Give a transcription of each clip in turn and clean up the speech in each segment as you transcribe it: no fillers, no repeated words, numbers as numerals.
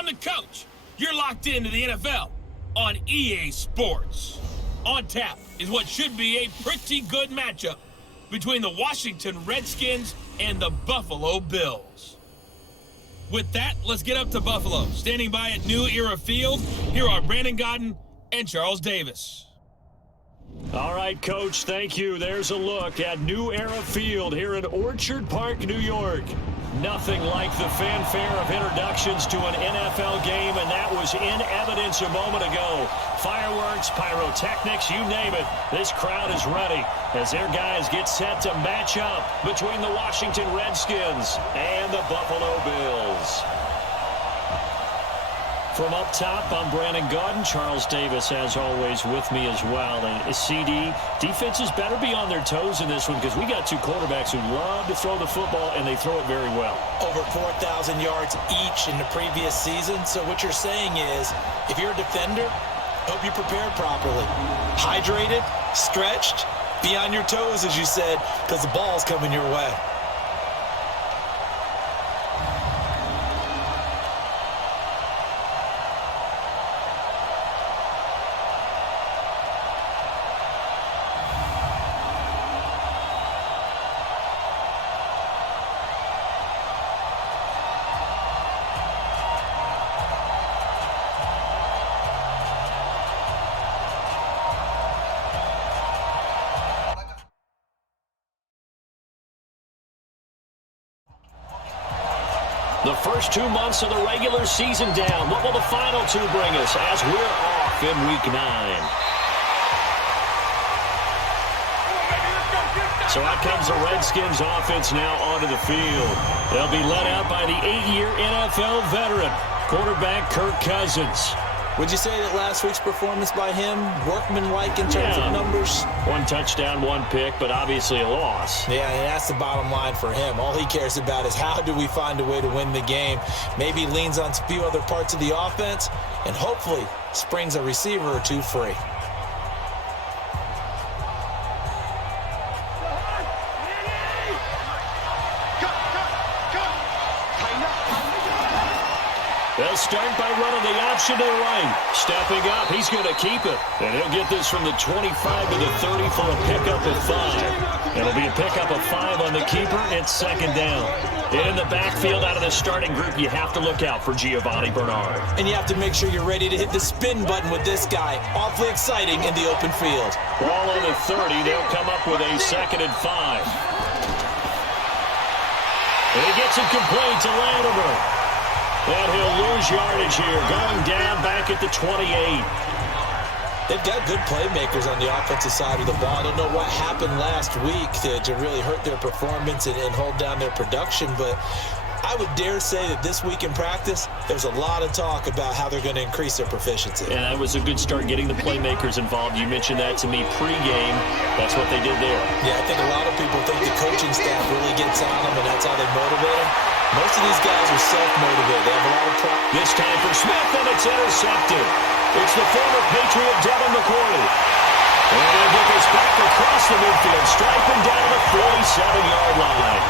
I'm the coach. You're locked into the NFL on EA Sports. On tap is what should be a pretty good matchup between the Washington Redskins and the Buffalo Bills. With that, let's get up to Buffalo. Standing by at New Era Field, here are Brandon Godden and Charles Davis. All right, Coach, thank you. There's a look at New Era Field here in Orchard Park, New York. Nothing like the fanfare of introductions to an NFL game, and that was in evidence a moment ago. Fireworks, pyrotechnics, you name it. This crowd is ready as their guys get set to match up between the Washington Redskins and the Buffalo Bills. From up top, I'm Brandon Godden. Charles Davis, as always, with me as well. And CD, defenses better be on their toes in this one because we got two quarterbacks who love to throw the football, and they throw it very well. Over 4,000 yards each in the previous season. So what you're saying is, if you're a defender, hope you're prepared properly. Hydrated, stretched, be on your toes, as you said, because the ball's coming your way. The first 2 months of the regular season down. What will the final two bring us as we're off in Week 9? So out comes the Redskins offense now onto the field. They'll be led out by the 8-year NFL veteran, quarterback Kirk Cousins. Would you say that last week's performance by him, workmanlike in terms of numbers? 1 touchdown, 1 pick, but obviously a loss. Yeah, and that's the bottom line for him. All he cares about is how do we find a way to win the game. Maybe leans on a few other parts of the offense, and hopefully springs a receiver or two free. They'll start by running the option to the right. Stepping up, he's going to keep it. And he'll get this from the 25 to the 30 for a pickup of 5. It'll be a pickup of 5 on the keeper. It's second down. In the backfield out of the starting group, you have to look out for Giovanni Bernard. And you have to make sure you're ready to hit the spin button with this guy. Awfully exciting in the open field. Ball on the 30. They'll come up with a 2nd and 5. And he gets it complete to Latimer. And he'll lose yardage here, going down back at the 28. They've got good playmakers on the offensive side of the ball. I don't know what happened last week to really hurt their performance and hold down their production, but I would dare say that this week in practice, there's a lot of talk about how they're going to increase their proficiency. And that was a good start getting the playmakers involved. You mentioned that to me pregame. That's what they did there. Yeah, I think a lot of people think the coaching staff really gets on them, and that's how they motivate them. Most of these guys are self-motivated. They have a lot of pride. This time for Smith, and it's intercepted. It's the former Patriot Devin McCourty. And he'll get this back across the midfield, striping down the 47-yard line.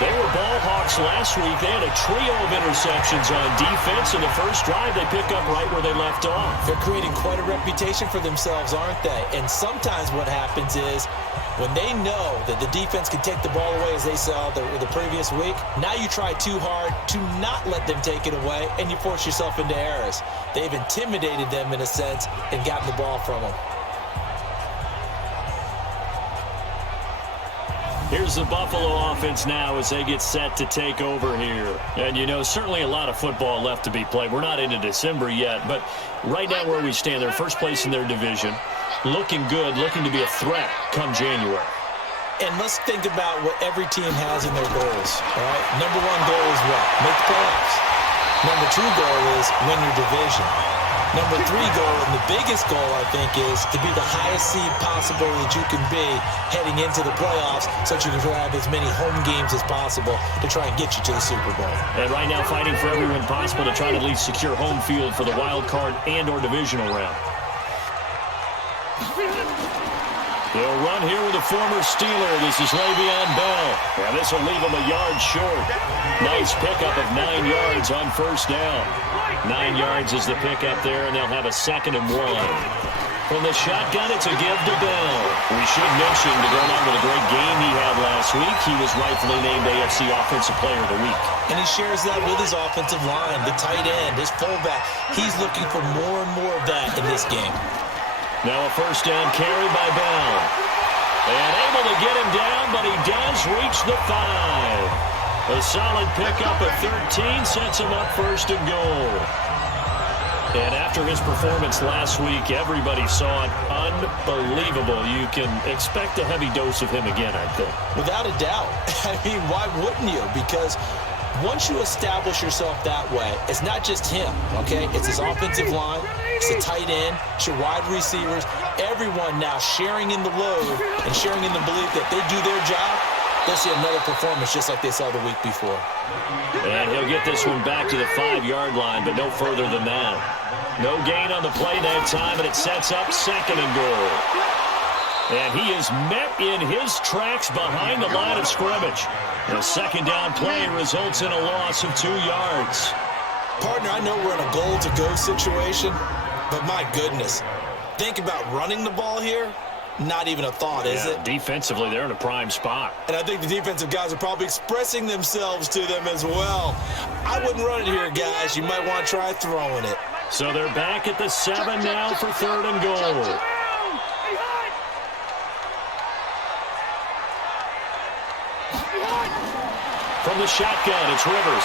They were ball hawks last week. They had a trio of interceptions on defense. In the first drive, they pick up right where they left off. They're creating quite a reputation for themselves, aren't they? And sometimes what happens is when they know that the defense can take the ball away, as they saw the previous week, now you try too hard to not let them take it away, and you force yourself into errors. They've intimidated them in a sense and gotten the ball from them. Here's the Buffalo offense now as they get set to take over here. And, you know, certainly a lot of football left to be played. We're not into December yet, but right now where we stand, they're first place in their division. Looking good, looking to be a threat come January. And let's think about what every team has in their goals, all right? Number 1 goal is what? Make the playoffs. Number 2 goal is win your division. Number 3 goal, and the biggest goal, I think, is to be the highest seed possible that you can be heading into the playoffs so that you can have as many home games as possible to try and get you to the Super Bowl. And right now fighting for every win possible to try to at least secure home field for the wild card and or divisional round. He'll run here with a former Steeler. This is Le'Veon Bell. And this will leave him a yard short. Nice pickup of 9 yards on first down. 9 yards is the pickup there, and they'll have a 2nd and 1. From the shotgun, it's a give to Bell. We should mention, to go along with a great game he had last week, he was rightfully named AFC Offensive Player of the Week. And he shares that with his offensive line, the tight end, his fullback. He's looking for more and more of that in this game. Now a first down carry by Bell. And able to get him down, but he does reach the 5. A solid pickup of 13 sets him up 1st and goal. And after his performance last week, everybody saw it. Unbelievable. You can expect a heavy dose of him again, I think. Without a doubt. I mean, why wouldn't you? Because once you establish yourself that way, it's not just him, okay? It's his offensive line, it's the tight end, it's your wide receivers, everyone now sharing in the load and sharing in the belief that they do their job, they'll see another performance just like they saw the week before. And he'll get this one back to the 5-yard line, but no further than that. No gain on the play that time, and it sets up 2nd and goal. And he is met in his tracks behind the line of scrimmage. The 2nd down play results in a loss of 2 yards. Partner, I know we're in a goal-to-go situation, but my goodness, think about running the ball here. Not even a thought, is it? Defensively, they're in a prime spot. And I think the defensive guys are probably expressing themselves to them as well. I wouldn't run it here, guys. You might want to try throwing it. So they're back at the 7 now for 3rd and goal. From the shotgun, it's Rivers.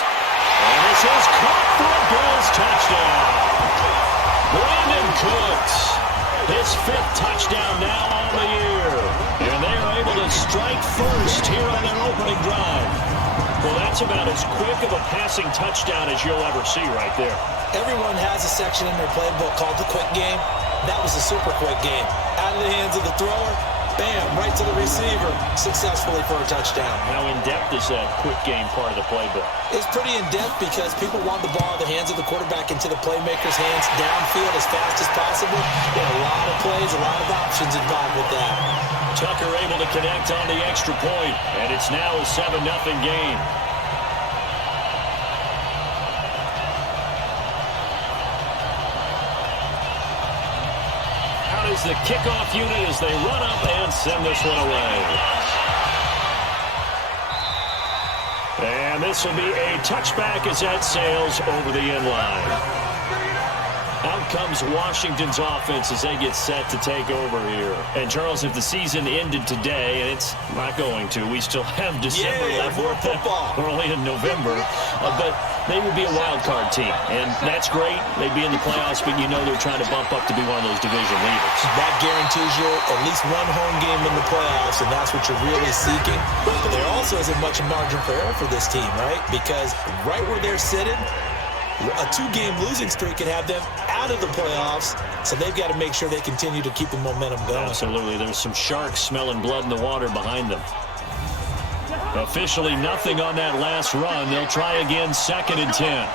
And this is caught for a Bills touchdown. Brandon Cooks, his 5th touchdown now on the year. And they are able to strike first here on their opening drive. Well, that's about as quick of a passing touchdown as you'll ever see right there. Everyone has a section in their playbook called the quick game. That was a super quick game. Out of the hands of the thrower, bam, right to the receiver, successfully for a touchdown. How in-depth is that quick game part of the playbook? It's pretty in-depth because people want the ball in the hands of the quarterback into the playmaker's hands downfield as fast as possible. There are a lot of plays, a lot of options involved with that. Tucker able to connect on the extra point, and it's now a 7-0 game. Out is the kickoff unit as they run up and send this one away. And this will be a touchback as that sails over the end line. Out comes Washington's offense as they get set to take over here. And, Charles, if the season ended today, and it's not going to, we still have December left. More football. We're only in November. But they would be a wild card team. And that's great. They'd be in the playoffs, but you know they're trying to bump up to be one of those division leaders. That guarantees you at least one home game in the playoffs, and that's what you're really seeking. But there also isn't much margin for error for this team, right? Because right where they're sitting, a 2-game losing streak can have them out of the playoffs, so they've got to make sure they continue to keep the momentum going. Absolutely. There's some sharks smelling blood in the water behind them. Officially nothing on that last run. They'll try again, 2nd and 10.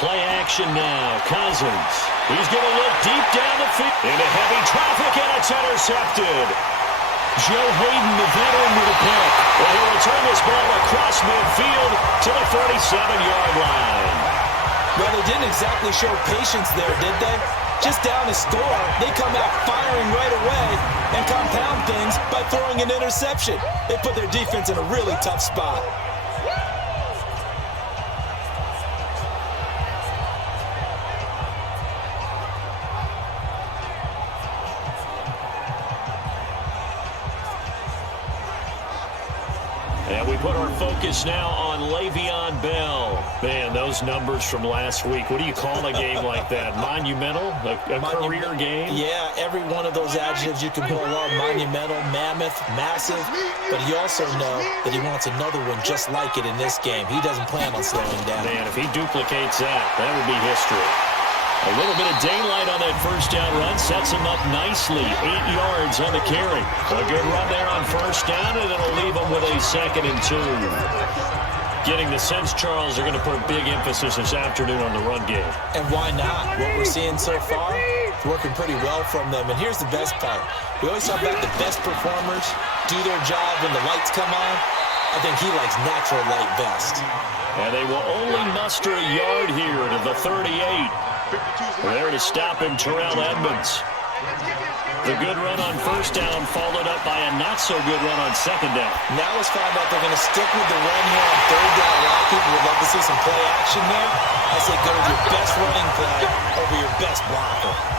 Play action now. Cousins. He's going to look deep down the field. Into heavy traffic, and it's intercepted. Joe Hayden, the veteran, with a pick. And he'll return this ball across midfield to the 47-yard line. Well, they didn't exactly show patience there, did they? Just down a score, they come out firing right away and compound things by throwing an interception. They put their defense in a really tough spot. And we put our focus now on Le'Veon Bell. Man, those numbers from last week. What do you call a game like that? Monumental? A career game? Yeah, every one of those adjectives you can pull up. Monumental, mammoth, massive. But you also know that he wants another one just like it in this game. He doesn't plan on slowing down. Man, if he duplicates that, that would be history. A little bit of daylight on that first down run sets him up nicely. 8 yards on the carry. A good run there on first down, and it'll leave him with a 2nd and 2. Getting the sense, Charles, they're going to put big emphasis this afternoon on the run game. And why not? What we're seeing so far, It's working pretty well from them. And here's the best part. We always talk about the best performers do their job when the lights come on. I think he likes natural light best. And they will only muster a yard here to the 38. There to stop him, Terrell Edmonds. The good run on first down followed up by a not-so-good run on second down. Now let's find out they're going to stick with the run here on third down. A lot of people would love to see some play action there. I say go with your best running play over your best blocker.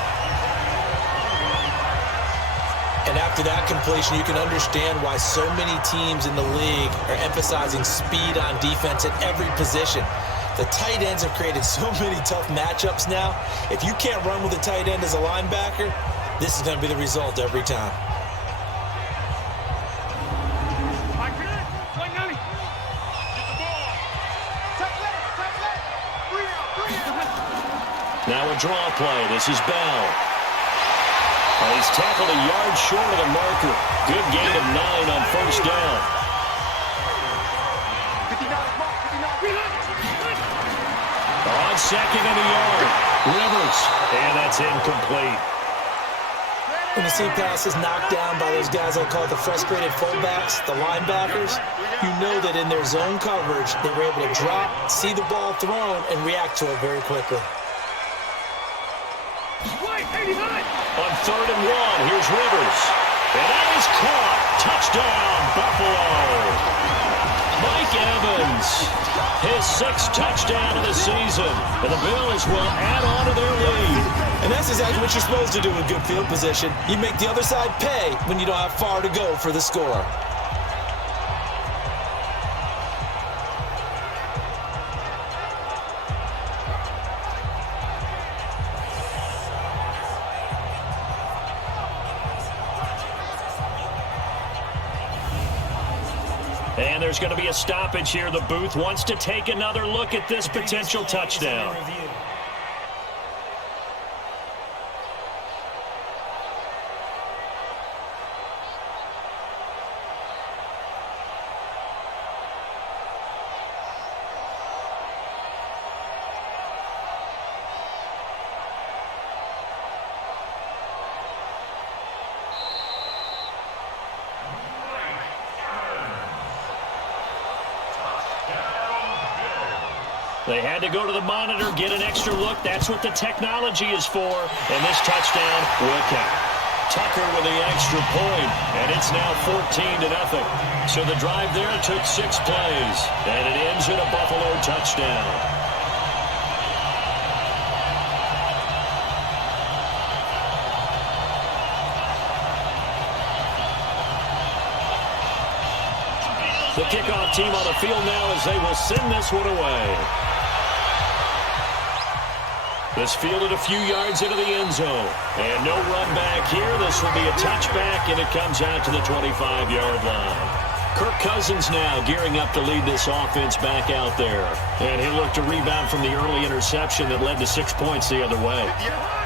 And after that completion, you can understand why so many teams in the league are emphasizing speed on defense at every position. The tight ends have created so many tough matchups now. If you can't run with a tight end as a linebacker, this is going to be the result every time. Now a draw play. This is Bell. He's tackled a yard short of the marker. Good gain of 9 on first down. On second and a yard. Rivers. And that's incomplete. When you see passes knocked down by those guys I call the frustrated fullbacks, the linebackers, you know that in their zone coverage, they were able to drop, see the ball thrown, and react to it very quickly. On third and 1, here's Rivers. And that is caught. Touchdown, Buffalo. Mike Evans, his 6th touchdown of the season. And the Bills will add on to their lead. And that's exactly what you're supposed to do in good field position. You make the other side pay when you don't have far to go for the score. And there's going to be a stoppage here. The booth wants to take another look at this potential touchdown. They had to go to the monitor, get an extra look. That's what the technology is for. And this touchdown will count. Tucker with the extra point, and it's now 14-0. So the drive there took 6 plays, and it ends in a Buffalo touchdown. The kickoff team on the field now as they will send this one away. This fielded a few yards into the end zone. And no run back here. This will be a touchback, and it comes out to the 25-yard line. Kirk Cousins now gearing up to lead this offense back out there. And he'll look to rebound from the early interception that led to 6 points the other way.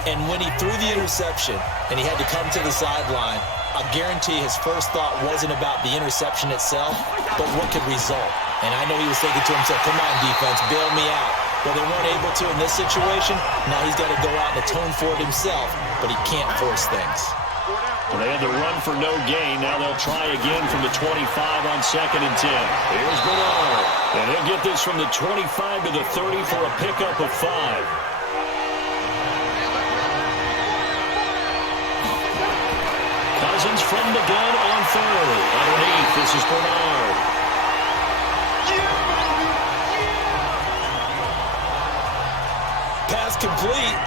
And when he threw the interception and he had to come to the sideline, I guarantee his first thought wasn't about the interception itself, but what could result. And I know he was thinking to himself, come on, defense, bail me out. Well, they weren't able to in this situation. Now he's got to go out and atone for it himself, but he can't force things. Well, they had to run for no gain. Now they'll try again from the 25 on 2nd and 10. Here's Bernard. And he'll get this from the 25 to the 30 for a pickup of 5. Cousins from the gun on 3rd. Underneath, this is Bernard. Pass complete,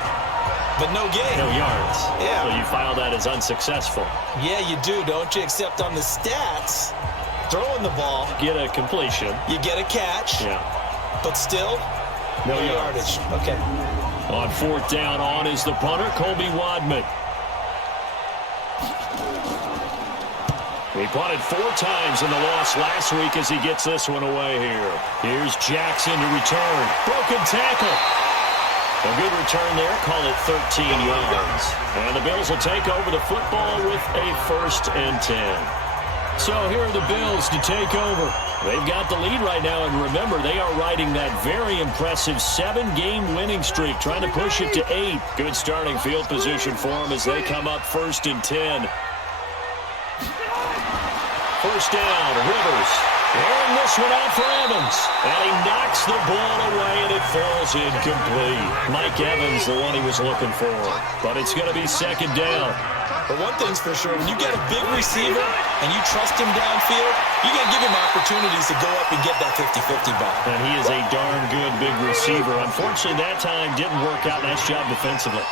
but no gain. No yards. Yeah. So you file that as unsuccessful. Yeah, you do, don't you? Except on the stats, throwing the ball, Get a completion. you get a catch, Yeah. but still, No yardage. Okay. On 4th down, on is the punter, Colby Wadman. He punted 4 times in the loss last week as he gets this one away here. Here's Jackson to return. Broken tackle. A good return there. Call it 13 yards. And the Bills will take over the football with a 1st and 10. So here are the Bills to take over. They've got the lead right now, and remember, they are riding that very impressive 7-game winning streak, trying to push it to 8. Good starting field position for them as they come up 1st and 10. First down, Rivers. Airing this one out for Evans. And he knocks the ball away, and it falls incomplete. Mike Evans, the one he was looking for. But it's going to be 2nd down. But one thing's for sure, when you get a big receiver and you trust him downfield, you got to give him opportunities to go up and get that 50-50 ball. And he is a darn good big receiver. Unfortunately, that time didn't work out. Nice job defensively.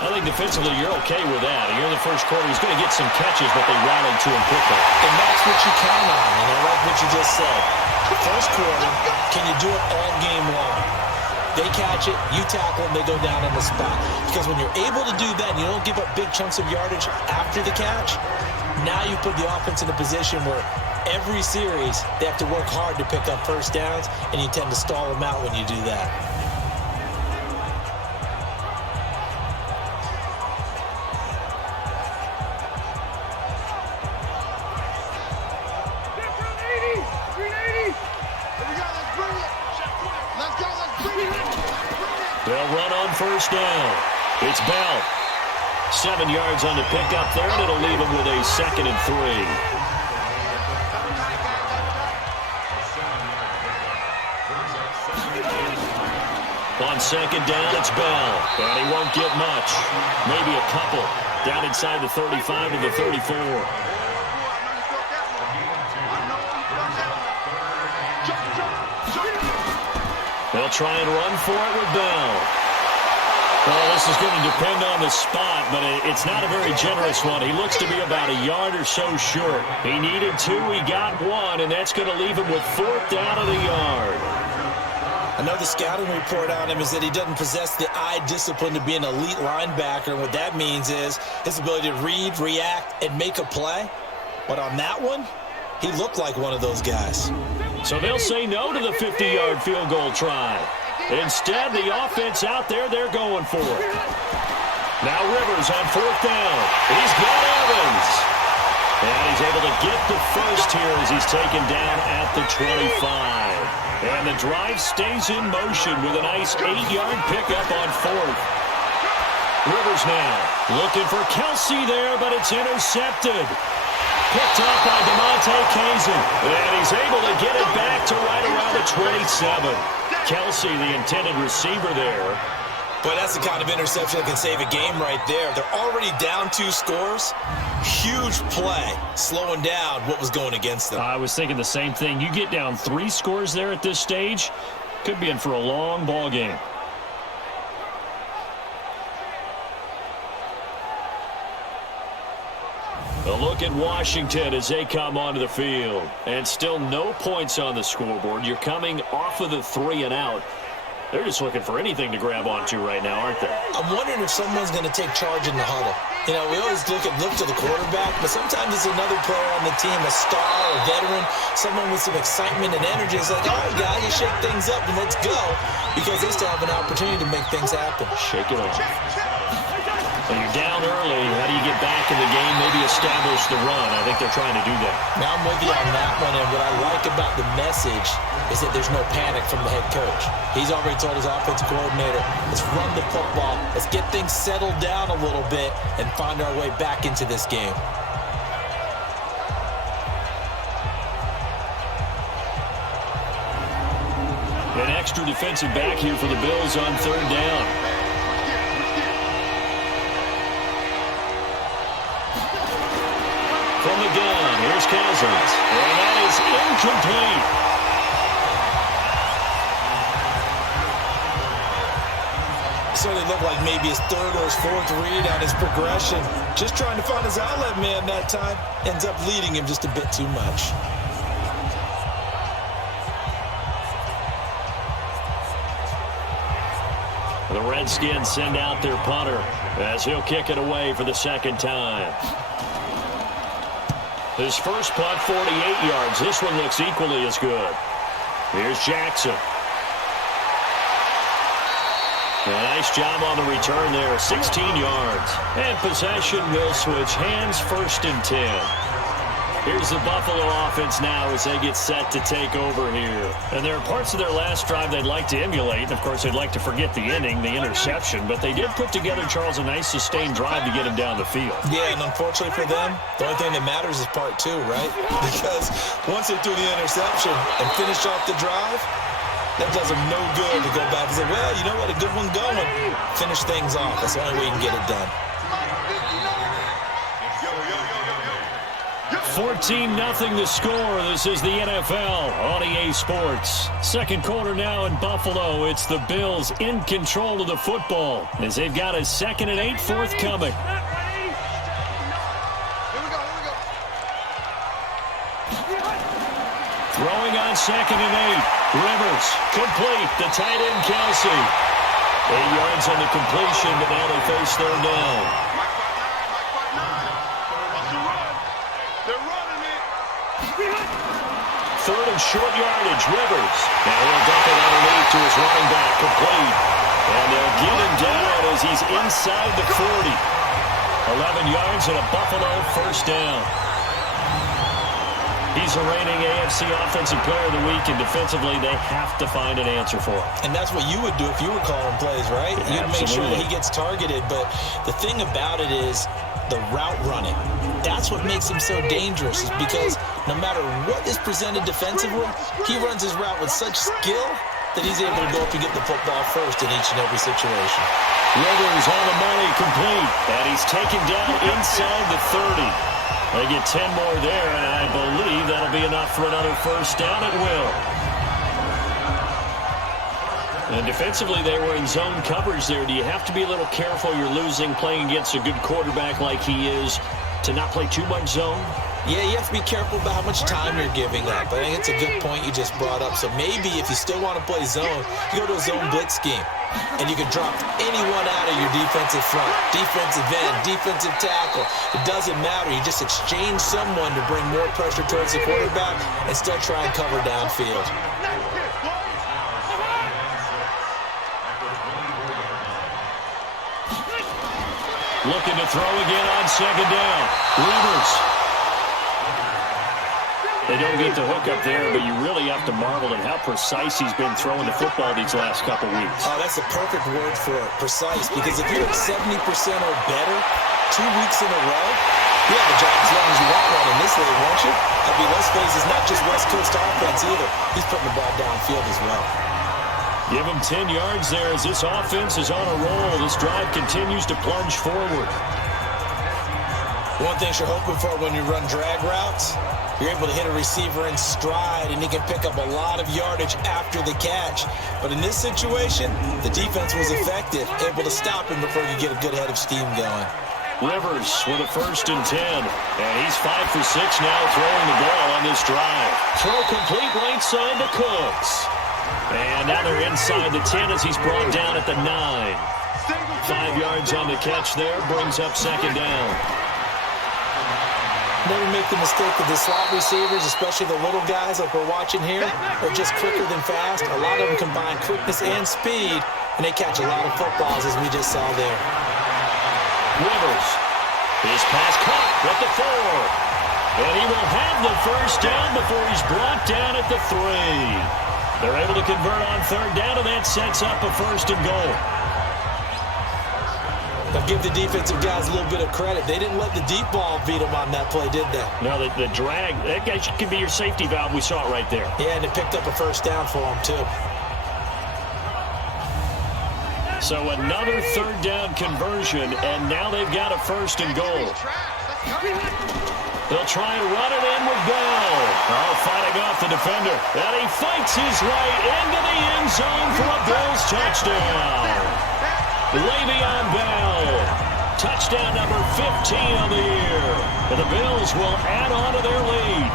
I think defensively you're okay with that. Here in the first quarter, he's going to get some catches, but they rallied to him quickly. And that's what you count on, and I like what you just said. First quarter, can you do it all game long? They catch it, you tackle them, they go down on the spot. Because when you're able to do that and you don't give up big chunks of yardage after the catch, now you put the offense in a position where every series they have to work hard to pick up first downs, and you tend to stall them out when you do that. They'll run on first down. It's Bell. 7 yards on the pickup there, and it'll leave him with a 2nd and 3. On 2nd down, it's Bell. And he won't get much. Maybe a couple. Down inside the 35 to the 34. They'll try and run for it with Bell. Well, this is going to depend on the spot, but it's not a very generous one. He looks to be about a yard or so short. He needed 2, he got 1, and that's going to leave him with 4th down of the yard. I know the scouting report on him is that he doesn't possess the eye discipline to be an elite linebacker, and what that means is his ability to read, react, and make a play. But on that one, he looked like one of those guys. So they'll say no to the 50-yard field goal try. Instead, the offense out there, they're going for it. Now Rivers on 4th down. He's got Evans. And he's able to get the first here as he's taken down at the 25. And the drive stays in motion with a nice 8-yard pickup on 4th. Rivers now looking for Kelsey there, but it's intercepted. Picked up by DeMonte Kazin. And he's able to get it back to right around the 27. Kelsey, the intended receiver there. But that's the kind of interception that can save a game right there. They're already down 2 scores. Huge play, slowing down what was going against them. I was thinking the same thing. You get down 3 scores there at this stage, could be in for a long ball game. A look at Washington as they come onto the field. And still no points on the scoreboard. You're coming off of the 3 and out. They're just looking for anything to grab onto right now, aren't they? I'm wondering if someone's going to take charge in the huddle. You know, we always look to the quarterback, but sometimes it's another player on the team, a star, a veteran, someone with some excitement and energy. It's like, all right, guys, let's shake things up and let's go, because they still have an opportunity to make things happen. Shake it off. When you're down early, how do you get back in the game, maybe establish the run? I think they're trying to do that. Now I'm with you on that one, and what I like about the message is that there's no panic from the head coach. He's already told his offensive coordinator, let's run the football, let's get things settled down a little bit and find our way back into this game. An extra defensive back here for the Bills on 3rd down. From the gun, here's Cousins. And that is incomplete. Certainly looked like maybe his 3rd or his 4th read on his progression. Just trying to find his outlet man that time. Ends up leading him just a bit too much. The Redskins send out their punter as he'll kick it away for the 2nd time. His first punt, 48 yards. This one looks equally as good. Here's Jackson. A nice job on the return there, 16 yards. And possession will switch hands, 1st and 10. Here's the Buffalo offense now as they get set to take over here. And there are parts of their last drive they'd like to emulate. And, of course, they'd like to forget the ending, the interception. But they did put together, Charles, a nice sustained drive to get him down the field. Yeah, and unfortunately for them, the only thing that matters is part 2, right? Because once they threw the interception and finished off the drive, that does them no good to go back and say, well, you know what, a good one going. Finish things off. That's the only way you can get it done. 14-0 the score. This is the NFL on EA Sports. Second quarter now in Buffalo. It's the Bills in control of the football as they've got a 2nd and 8 forthcoming. Throwing on 2nd and 8. Rivers, complete. The tight end, Kelsey. 8 yards on the completion, but now they face 3rd down. Third and short yardage, Rivers. Now he'll dump it underneath to his running back, complete. And they'll get him down as he's inside the 40. 11 yards and a Buffalo 1st down. He's the reigning AFC Offensive Player of the Week, and defensively they have to find an answer for him. And that's what you would do if you were calling plays, right? Yeah, you'd make sure that he gets targeted. But the thing about it is the route running. That's what makes him so dangerous, is because no matter what is presented defensively, he runs his route with such skill that he's able to go up and get the football first in each and every situation. Rivers on the money, complete. And he's taken down inside the 30. They get 10 more there, and I believe that'll be enough for another 1st down at will. And defensively, they were in zone coverage there. Do you have to be a little careful? You're losing, playing against a good quarterback like he is, to not play too much zone? Yeah, you have to be careful about how much time you're giving up. I think it's a good point you just brought up. So maybe if you still want to play zone, you go to a zone blitz scheme. And you can drop anyone out of your defensive front, defensive end, defensive tackle. It doesn't matter. You just exchange someone to bring more pressure towards the quarterback and still try and cover downfield. Looking to throw again on 2nd down. Rivers. They don't get the hook up there, but you really have to marvel at how precise he's been throwing the football these last couple weeks. Oh, that's a perfect word for it, precise, because if you're at 70% or better 2 weeks in a row, you have a job as long as you want one in this league, won't you? I mean, let's face it, it's not just West Coast offense either. He's putting the ball downfield as well. Give him 10 yards there as this offense is on a roll. This drive continues to plunge forward. One thing you're hoping for when you run drag routes, you're able to hit a receiver in stride, and he can pick up a lot of yardage after the catch. But in this situation, the defense was effective, able to stop him before you get a good head of steam going. Rivers with a 1st and 10. And he's 5 for 6 now throwing the ball on this drive. Throw complete right side to Cooks. And now they're inside the 10 as he's brought down at the 9. 5 yards on the catch there, brings up 2nd down. Never make the mistake of the slot receivers, especially the little guys like we're watching here, are just quicker than fast. A lot of them combine quickness and speed, and they catch a lot of footballs, as we just saw there. Rivers. His pass caught at the 4. And he will have the 1st down before he's brought down at the 3. They're able to convert on 3rd down, and that sets up a 1st and goal. Now give the defensive guys a little bit of credit. They didn't let the deep ball beat them on that play, did they? No, the drag, that guy can be your safety valve. We saw it right there. Yeah, and it picked up a 1st down for them, too. So another 3rd down conversion, and now they've got a 1st and goal. They'll try and run it in with Bell. Oh, fighting off the defender. And he fights his way into the end zone for a Bills touchdown. Le'Veon Bell. Touchdown number 15 on the year. And the Bills will add on to their lead.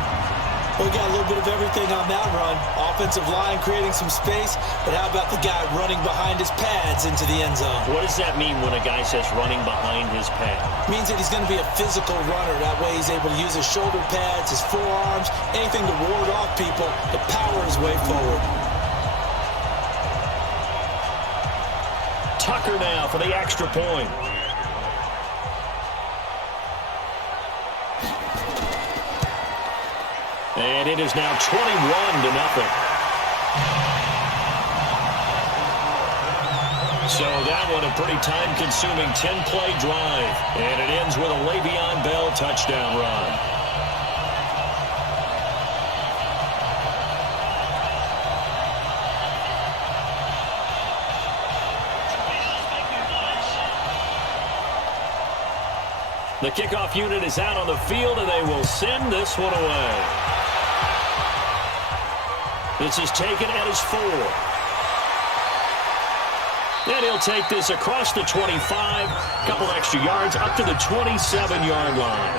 We got a little bit of everything on that run. Offensive line creating some space, but how about the guy running behind his pads into the end zone? What does that mean when a guy says running behind his pad? It means that he's going to be a physical runner. That way he's able to use his shoulder pads, his forearms, anything to ward off people to power his way forward. Booker now for the extra point. And it is now 21-0. So that one a pretty time-consuming 10-play drive. And it ends with a Le'Veon Bell touchdown run. The kickoff unit is out on the field, and they will send this one away. This is taken at his 4. And he'll take this across the 25, a couple extra yards, up to the 27-yard line.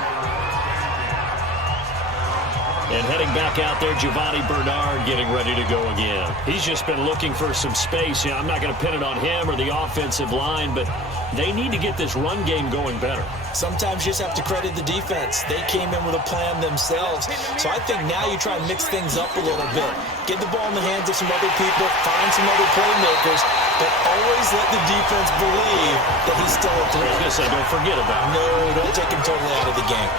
And heading back out there, Giovanni Bernard getting ready to go again. He's just been looking for some space. Yeah, I'm not going to pin it on him or the offensive line, but they need to get this run game going better. Sometimes you just have to credit the defense. They came in with a plan themselves. So I think now you try and mix things up a little bit. Get the ball in the hands of some other people, find some other playmakers, but always let the defense believe that he's still a threat. I was going to say, don't forget about it. No, don't take him totally out of the game.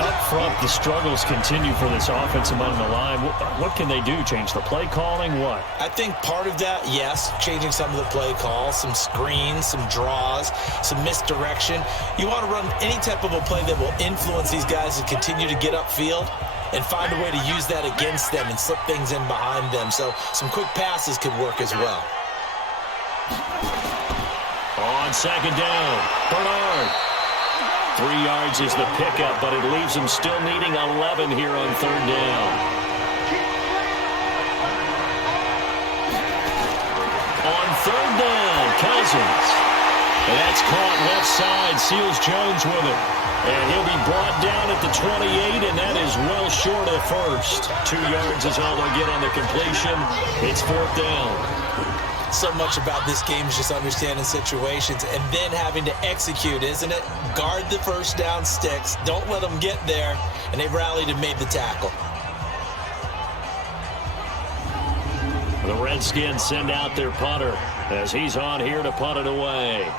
Up front, the struggles continue for this offense among the line. What can they do? Change the play calling? What? I think part of that, yes, changing some of the play calls, some screens, some draws, some misdirection. You want to run any type of a play that will influence these guys to continue to get upfield and find a way to use that against them and slip things in behind them. So some quick passes could work as well. On second down, Bernard. 3 yards is the pickup, but it leaves him still needing 11 here on third down. On third down, Cousins. And that's caught left side, Seals Jones with it. And he'll be brought down at the 28, and that is well short of the first. 2 yards is all they'll get on the completion. It's fourth down. So much about this game is just understanding situations and then having to execute, isn't it? Guard the first down sticks. Don't let them get there. And they rallied and made the tackle. The Redskins send out their punter as he's on here to punt it away.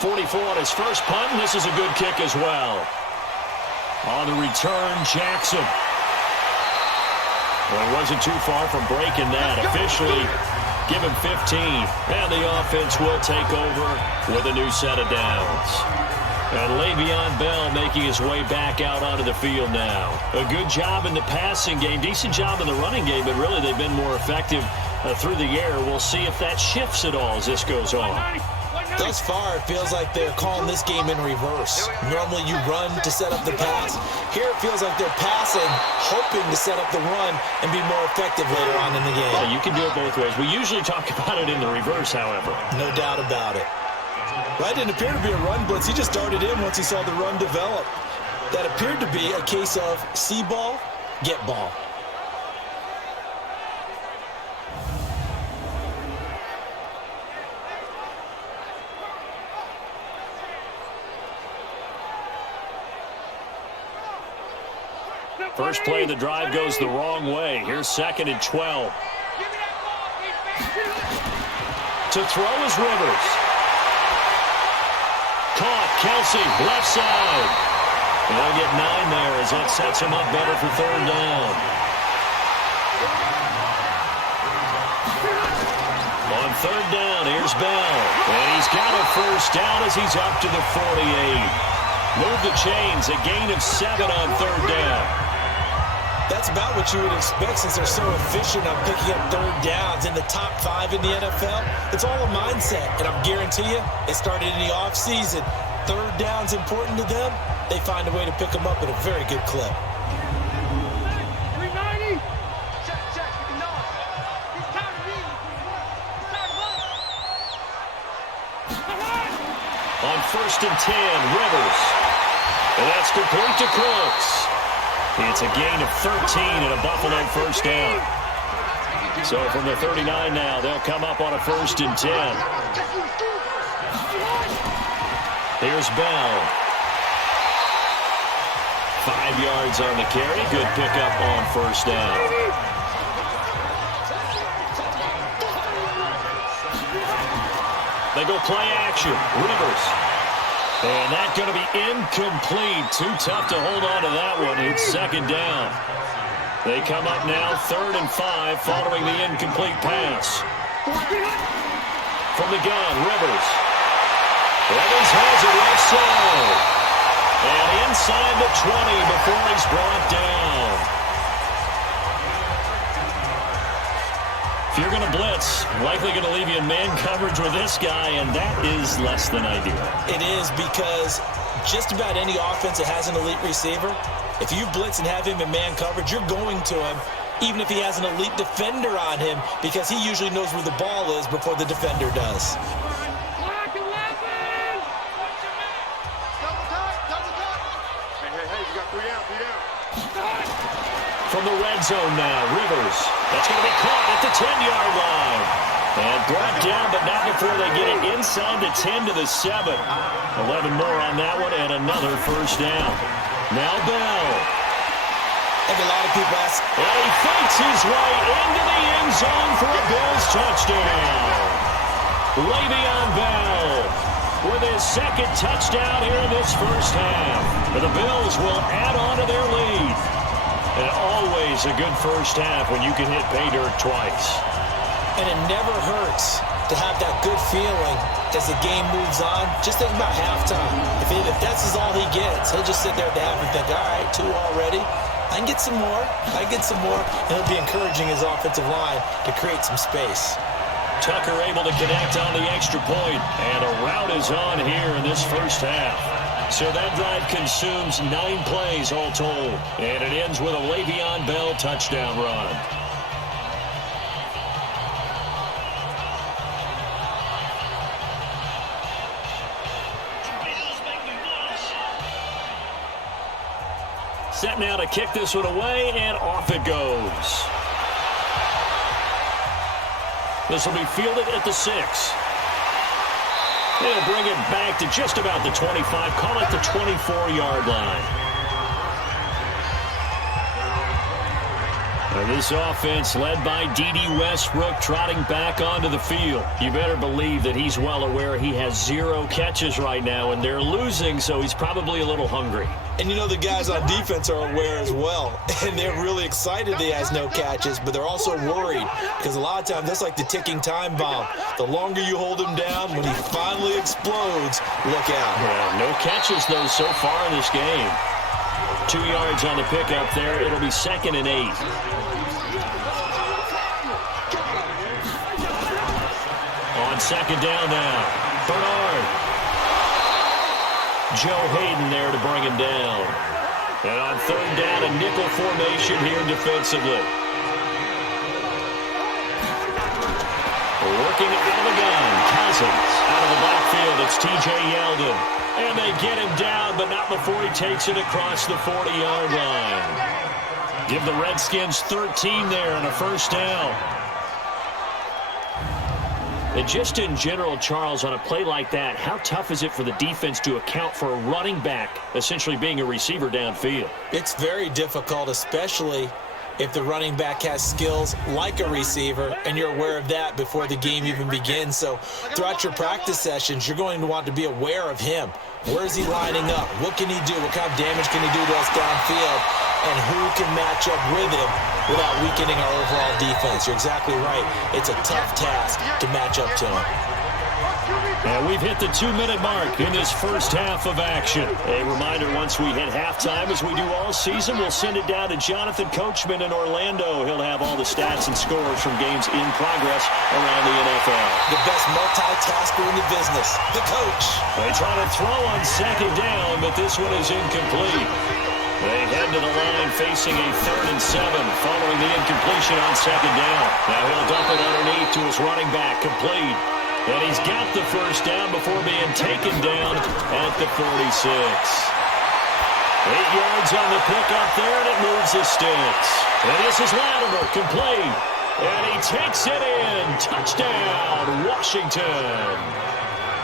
44 on his first punt, and this is a good kick as well. On the return, Jackson. Well, he wasn't too far from breaking that. Officially, give him 15. And the offense will take over with a new set of downs. And Le'Veon Bell making his way back out onto the field now. A good job in the passing game, decent job in the running game, but really they've been more effective through the air. We'll see if that shifts at all as this goes on. Thus far, it feels like they're calling this game in reverse. Normally you run to set up the pass. Here it feels like they're passing, hoping to set up the run and be more effective later on in the game. Well, you can do it both ways. We usually talk about it in the reverse, however. No doubt about it. That didn't appear to be a run blitz. He just darted in once he saw the run develop. That appeared to be a case of see ball, get ball. First play of the drive goes the wrong way. Here's 2nd and 12. To throw is Rivers. Caught, Kelsey, left side. And they'll get 9 there as that sets him up better for third down. On third down, here's Bell. And he's got a first down as he's up to the 48. Move the chains, a gain of 7 on third down. That's about what you would expect since they're so efficient on picking up third downs in the top 5 in the NFL. It's all a mindset, and I'll guarantee you, it started in the offseason. Third down's important to them. They find a way to pick them up at a very good clip. On 1st and 10, Rivers. And that's complete to Crooks. It's a gain of 13 and a Buffalo first down. So from the 39 now, they'll come up on a 1st and 10. Here's Bell. 5 yards on the carry. Good pickup on first down. They go play action. Rivers. And that's going to be incomplete. Too tough to hold on to that one. It's second down. They come up now 3rd and 5 following the incomplete pass. From the gun, Rivers. Rivers has it left side. And inside the 20 before he's brought down. If you're going to blitz, likely going to leave you in man coverage with this guy, and that is less than ideal. It is, because just about any offense that has an elite receiver, if you blitz and have him in man coverage, you're going to him, even if he has an elite defender on him, because he usually knows where the ball is before the defender does. From the red zone now, Rivers. That's going to be caught at the 10-yard line. And brought down, but not before they get it inside the 10 to the 7. 11 more on that one, and another first down. Now Bell. I think a lot of people ask, And he fakes his way into the end zone for a Bills touchdown. Le'Veon Bell with his second touchdown here in this first half. And the Bills will add on to their lead. And always a good first half when you can hit pay dirt twice. and it never hurts to have that good feeling as the game moves on. Just think about halftime. If that's all he gets, he'll just sit there at the half and think, all right, 2 already. I can get some more. I can get some more. And he'll be encouraging his offensive line to create some space. Tucker able to connect on the extra point, and a route is on here in this first half. So that drive consumes 9 plays all told, and it ends with a Le'Veon Bell touchdown run. Set now to kick this one away, and off it goes. This will be fielded at the 6. They'll bring it back to just about the 25, call it the 24-yard line. And this offense led by D.D. Westbrook trotting back onto the field. You better believe that he's well aware he has 0 catches right now, and they're losing, so he's probably a little hungry. And you know the guys on defense are aware as well. And they're really excited that he has no catches, but they're also worried because a lot of times that's like the ticking time bomb. The longer you hold him down, when he finally explodes, look out. Yeah, no catches, though, so far in this game. 2 yards on the pickup there. It'll be 2nd and 8. On 2nd down now, Bernard. Joe Hayden there to bring him down. And on 3rd down, a nickel formation here defensively. Working out of the gun, Cousins. Out of the backfield, it's T.J. Yeldon. And they get him down, but not before he takes it across the 40-yard line. Give the Redskins 13 there and a first down. And just in general, Charles, on a play like that, how tough is it for the defense to account for a running back essentially being a receiver downfield? It's very difficult, especially if the running back has skills like a receiver, and you're aware of that before the game even begins. So throughout your practice sessions, you're going to want to be aware of him. Where is he lining up? What can he do? What kind of damage can he do to us downfield? And who can match up with him without weakening our overall defense? You're exactly right. It's a tough task to match up to him. And we've hit the 2-minute mark in this first half of action. A reminder, once we hit halftime, as we do all season, we'll send it down to Jonathan Coachman in Orlando. He'll have all the stats and scores from games in progress around the NFL. The best multitasker in the business, the coach. They try to throw on 2nd down, but this one is incomplete. They head to the line facing a 3rd and 7 following the incompletion on 2nd down. Now he'll dump it underneath to his running back, complete. And he's got the first down before being taken down at the 46. 8 yards on the pickup there, and it moves the sticks. And this is Latimer, complete. And he takes it in. Touchdown, Washington.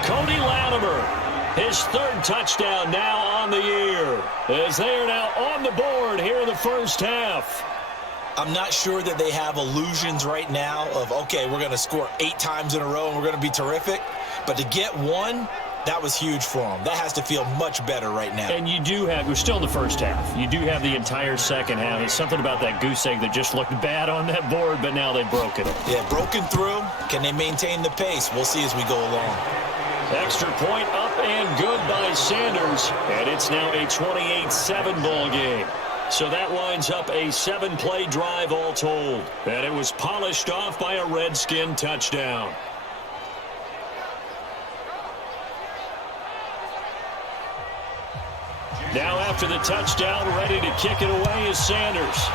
Cody Latimer, his 3rd touchdown now on the year, as they are now on the board here in the first half. I'm not sure that they have illusions right now of, okay, we're going to score 8 times in a row and we're going to be terrific. But to get one, that was huge for him. That has to feel much better right now. And you do have, we're still in the first half. You do have the entire second half. It's something about that goose egg that just looked bad on that board, but now they've broken it. Yeah, broken through. Can they maintain the pace? We'll see as we go along. Extra point up and good by Sanders. And it's now a 28-7 ball game. So that winds up a 7-play drive all told. And it was polished off by a Redskin touchdown. Now after the touchdown, ready to kick it away is Sanders.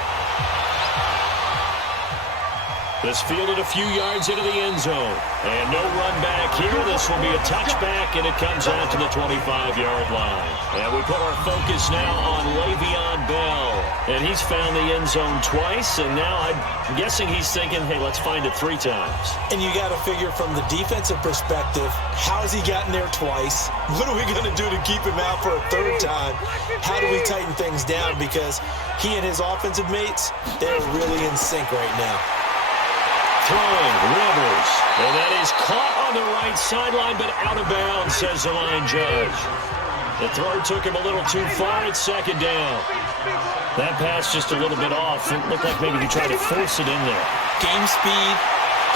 This fielded a few yards into the end zone. And no run back here. This will be a touchback, and it comes out to the 25-yard line. And we put our focus now on Le'Veon Bell. And he's found the end zone twice, and now I'm guessing he's thinking, hey, let's find it 3 times. And you got to figure from the defensive perspective, how's he gotten there twice? What are we going to do to keep him out for a 3rd time? How do we tighten things down? Because he and his offensive mates, they're really in sync right now. Throwing, Rivers, and that is caught on the right sideline, but out of bounds, says the line judge. The throw took him a little too far. It's 2nd down. That pass just a little bit off. It looked like maybe he tried to force it in there. Game speed,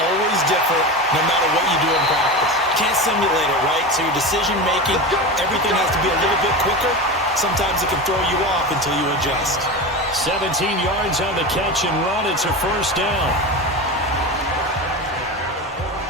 always different, no matter what you do in practice. Can't simulate it, right? So your decision-making, everything has to be a little bit quicker. Sometimes it can throw you off until you adjust. 17 yards on the catch and run. It's a 1st down.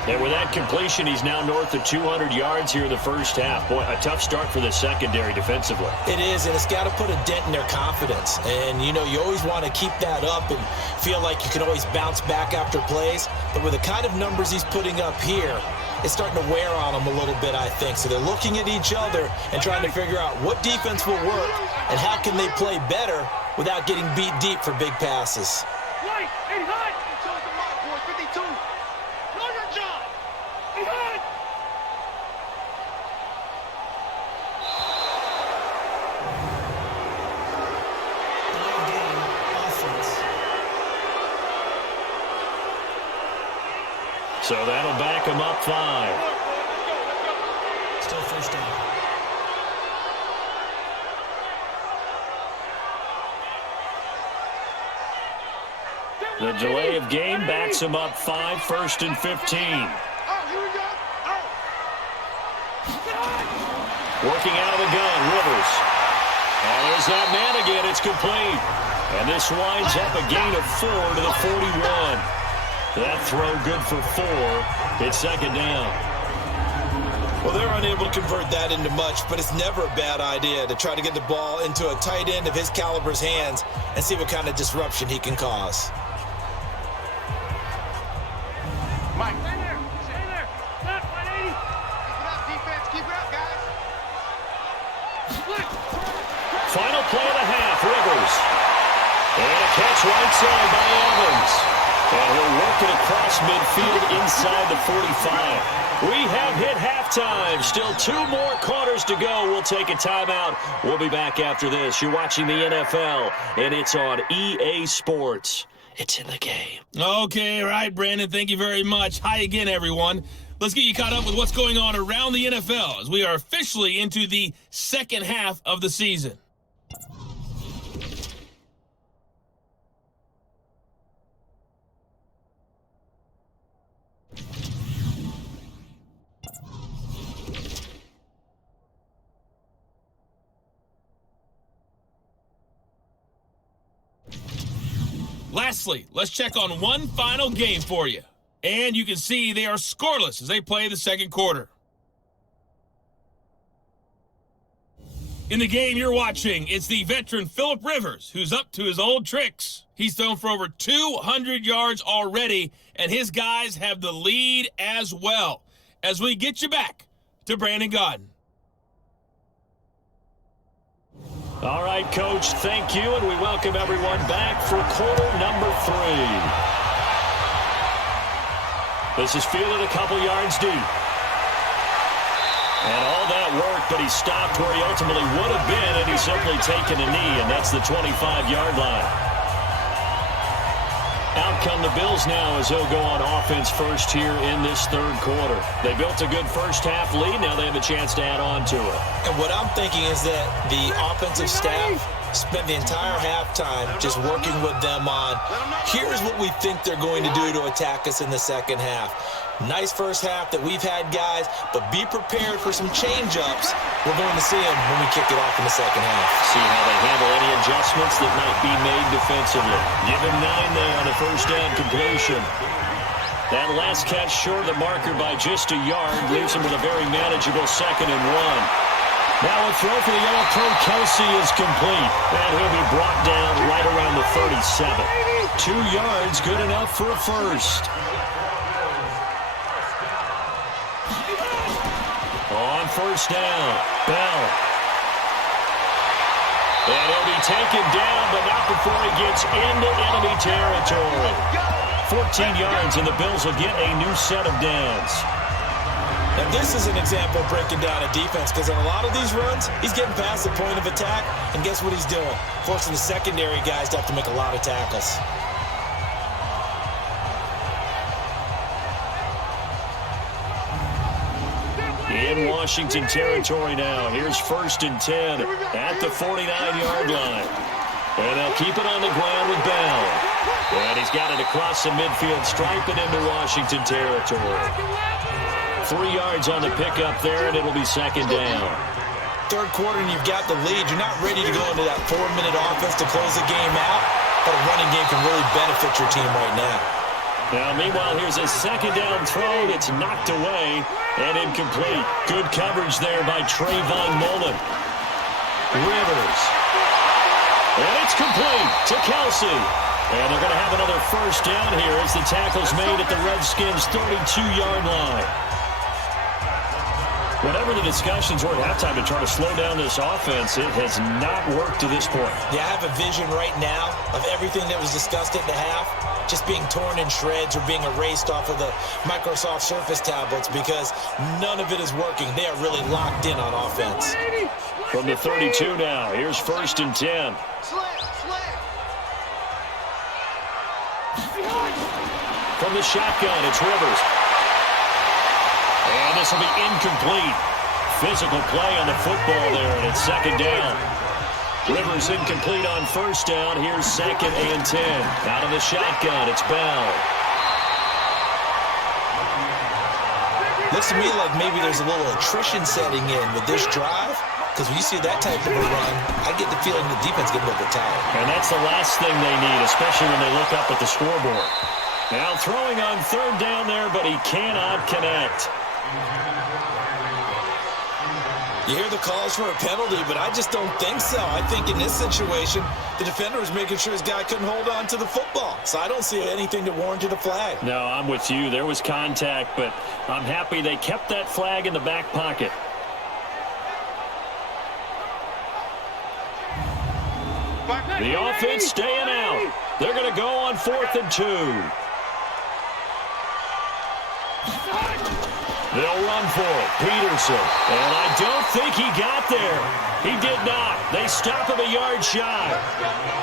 And with that completion, he's now north of 200 yards here in the first half. Boy, a tough start for the secondary defensively. It is, and it's got to put a dent in their confidence. And, you know, you always want to keep that up and feel like you can always bounce back after plays. But with the kind of numbers he's putting up here, it's starting to wear on them a little bit, I think. So they're looking at each other and trying to figure out what defense will work and how can they play better without getting beat deep for big passes. So that'll back him up 5. Still 1st down. The delay of game backs him up 5, 1st and 15. Working out of the gun, Rivers. And there's that man again. It's complete. And this winds up a gain of 4 to the 41. That throw good for 4. It's 2nd down. Well, they're unable to convert that into much, but it's never a bad idea to try to get the ball into a tight end of his caliber's hands and see what kind of disruption he can cause. Mike, stay there. Stay there. Not 180. Keep it up, defense. Keep it up, guys. Final play of the half, Rivers. And a catch right side by Evans. And he'll work it across midfield inside the 45. We have hit halftime. Still 2 more quarters to go. We'll take a timeout. We'll be back after this. You're watching the NFL, and it's on EA Sports. It's in the game. Okay, right, Brandon. Thank you very much. Hi again, everyone. Let's get you caught up with what's going on around the NFL as we are officially into the second half of the season. Lastly, let's check on one final game for you. And you can see they are scoreless as they play the second quarter. In the game you're watching, it's the veteran Phillip Rivers, who's up to his old tricks. He's thrown for over 200 yards already, and his guys have the lead as well. As we get you back to Brandon Godden. All right, Coach, thank you, and we welcome everyone back for quarter number 3. This is fielded a couple yards deep. And all that work, but he stopped where he ultimately would have been, and he's simply taken a knee, and that's the 25-yard line. Out come the Bills now as they'll go on offense first here in this third quarter. They built a good first-half lead. Now they have a chance to add on to it. And what I'm thinking is that the offensive staff spent the entire halftime just working with them on, here's what we think they're going to do to attack us in the second half. Nice first half that we've had, guys, but be prepared for some change-ups. We're going to see them when we kick it off in the second half. See how they handle any adjustments that might be made defensively. Give him 9 there on the first down completion. That last catch short of the marker by just a yard leaves him with a very manageable 2nd and 1. Now a throw for the All-Pro Kelsey is complete, and he'll be brought down right around the 37. 2 yards, good enough for a first. On first down, Bell. And he'll be taken down, but not before he gets into enemy territory. 14 yards, and the Bills will get a new set of downs. Now, this is an example of breaking down a defense, because on a lot of these runs, he's getting past the point of attack, and guess what he's doing? Forcing the secondary guys to have to make a lot of tackles. In Washington territory now. Here's 1st and 10 at the 49-yard line. And they'll keep it on the ground with Bell. And he's got it across the midfield, striping into Washington territory. 3 yards on the pickup there, and it'll be 2nd down. Third quarter, and you've got the lead. You're not ready to go into that 4-minute offense to close the game out, but a running game can really benefit your team right now. Now, meanwhile, here's a 2nd down throw that's knocked away and incomplete. Good coverage there by Trayvon Mullen. Rivers. And it's complete to Kelsey. And they're going to have another first down here as the tackle's made at the Redskins' 32-yard line. Whatever the discussions were at halftime to try to slow down this offense, it has not worked to this point. Yeah, I have a vision right now of everything that was discussed at the half just being torn in shreds or being erased off of the Microsoft Surface tablets, because none of it is working. They are really locked in on offense. From the 32 now, here's 1st and 10. From the shotgun, it's Rivers. And this will be incomplete. Physical play on the football there, and it's 2nd down. Rivers incomplete on first down. Here's 2nd and 10. Out of the shotgun, it's Bell. Looks to me like maybe there's a little attrition setting in with this drive, because when you see that type of a run, I get the feeling the defense getting a little bit tired. And that's the last thing they need, especially when they look up at the scoreboard. Now throwing on 3rd down there, but he cannot connect. You hear the calls for a penalty, but I just don't think so. I think in this situation, the defender was making sure his guy couldn't hold on to the football. So I don't see anything to warrant a flag. No, I'm with you. There was contact, but I'm happy they kept that flag in the back pocket. The offense staying out. They're going to go on 4th and 2. They'll run for it. Peterson. And I don't think he got there. He did not. They stop him a yard shy.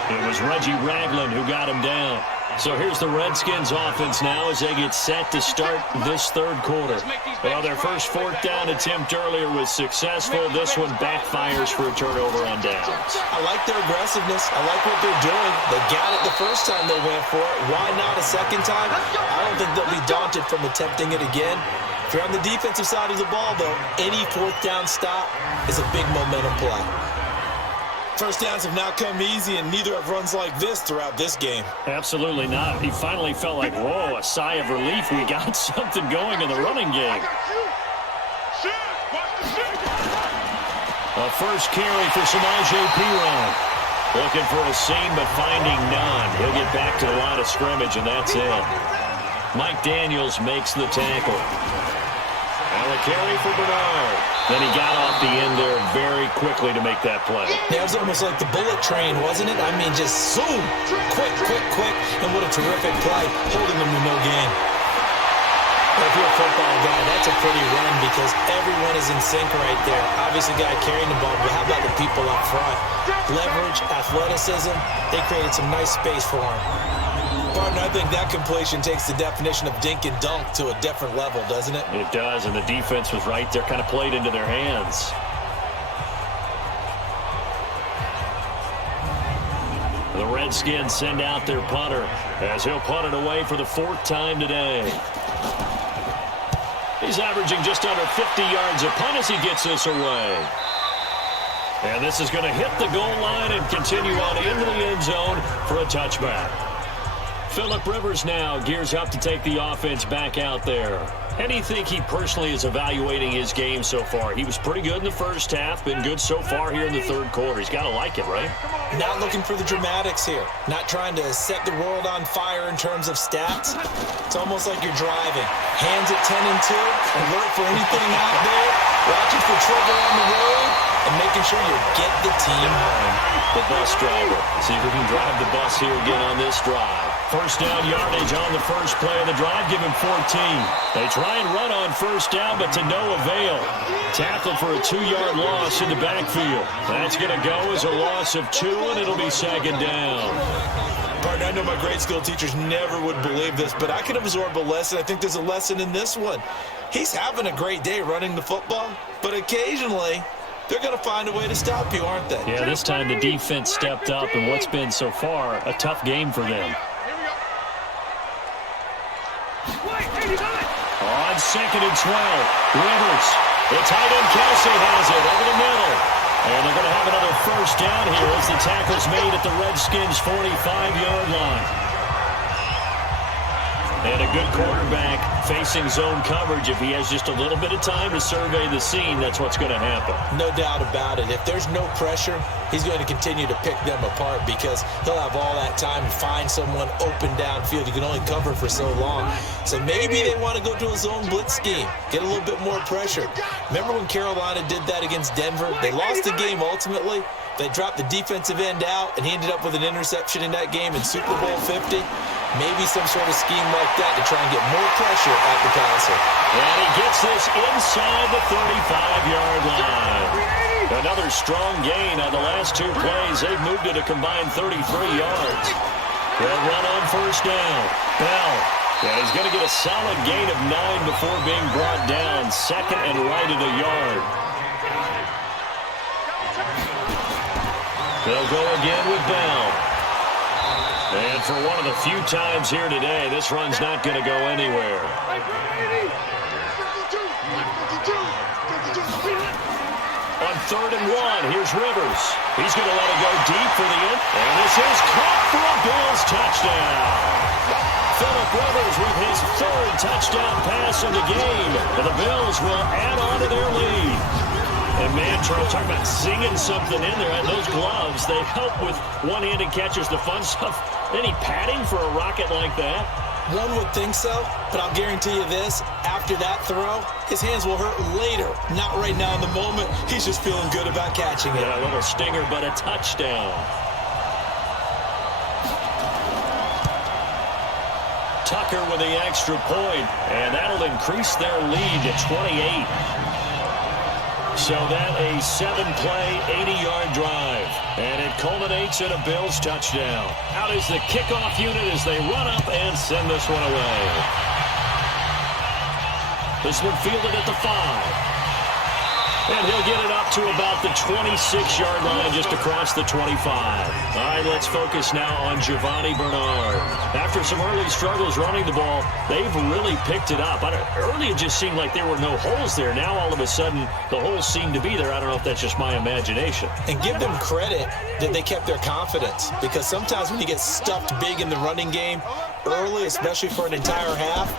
It was Reggie Ragland who got him down. So here's the Redskins offense now as they get set to start this third quarter. Well, their first 4th down attempt earlier was successful. This one backfires for a turnover on downs. I like their aggressiveness. I like what they're doing. They got it the first time they went for it. Why not a second time? I don't think they'll be daunted from attempting it again. If you're on the defensive side of the ball, though, any 4th down stop is a big momentum play. First downs have not come easy, and neither have runs like this throughout this game. Absolutely not. He finally felt like, whoa, a sigh of relief. We got something going in the running game. A first carry for Samaje Perine. Looking for a seam, but finding none. He'll get back to the line of scrimmage, and that's it. Mike Daniels makes the tackle. Now a carry for Bernard. Then he got off the end there very quickly to make that play. Yeah, it was almost like the bullet train, wasn't it? I mean, just zoom, quick, and what a terrific play, holding them to no gain. If you're a football guy, that's a pretty run because everyone is in sync right there. Obviously, the guy carrying the ball, but how about the people up front? Leverage, athleticism, they created some nice space for him. Partner, I think that completion takes the definition of dink and dunk to a different level, doesn't it? It does, and the defense was right there, kind of played into their hands. The Redskins send out their punter as he'll punt it away for the 4th time today. He's averaging just under 50 yards a punt as he gets this away. And this is going to hit the goal line and continue on into the end zone for a touchback. Phillip Rivers now gears up to take the offense back out there. How do you think he personally is evaluating his game so far? He was pretty good in the first half, been good so far here in the third quarter. He's got to like it, right? Not looking for the dramatics here. Not trying to set the world on fire in terms of stats. It's almost like you're driving. Hands at 10 and 2, alert for anything out there, watching for trouble on the road, and making sure you get the team home. The bus driver. See if we can drive the bus here again on this drive. First down yardage on the first play of the drive. Give him 14. They try and run on first down, but to no avail. Tackled for a 2-yard loss in the backfield. That's going to go as a loss of 2, and it'll be second down. Partner, I know my grade school teachers never would believe this, but I can absorb a lesson. I think there's a lesson in this one. He's having a great day running the football, but occasionally they're going to find a way to stop you, aren't they? Yeah, this time the defense stepped up in what's been so far a tough game for them. On 2nd and 12, Rivers. The tight end Kelsey has it over the middle. And they're going to have another first down here as the tackle's made at the Redskins' 45-yard line. And a good quarterback facing zone coverage. If he has just a little bit of time to survey the scene, that's what's going to happen. No doubt about it. If there's no pressure, he's going to continue to pick them apart because he'll have all that time to find someone open downfield. You can only cover for so long. So maybe they want to go to a zone blitz scheme, get a little bit more pressure. Remember when Carolina did that against Denver? They lost the game ultimately. They dropped the defensive end out, and he ended up with an interception in that game in Super Bowl 50. Maybe some sort of scheme like that to try and get more pressure at the passer. And he gets this inside the 35-yard line. Another strong gain on the last 2 plays. They've moved it a combined 33 yards. They'll run on first down. Bell. Yeah, he's going to get a solid gain of 9 before being brought down. 2nd and right at a yard. They'll go again with Bell. And for one of the few times here today, this run's not going to go anywhere. On 3rd and 1, here's Rivers. He's going to let it go deep for the end. And this is caught for a Bills touchdown. Phillip Rivers with his 3rd touchdown pass of the game. And the Bills will add on to their lead. And man, Charles, talking about singing something in there. Those gloves, they help with one-handed catches, the fun stuff. Any padding for a rocket like that? One would think so, but I'll guarantee you this. After that throw, his hands will hurt later. Not right now in the moment. He's just feeling good about catching it. Yeah, a little stinger, but a touchdown. Tucker with the extra point, and that'll increase their lead to 28. So that a 7-play, 80-yard drive. And it culminates in a Bills touchdown. Out is the kickoff unit as they run up and send this one away. This one fielded at the 5. And he'll get it up to about the 26-yard line, just across the 25. All right, let's focus now on Giovanni Bernard. After some early struggles running the ball, they've really picked it up. Early it just seemed like there were no holes there. Now all of a sudden, the holes seem to be there. I don't know if that's just my imagination. And give them credit that they kept their confidence, because sometimes when you get stuffed big in the running game early, especially for an entire half,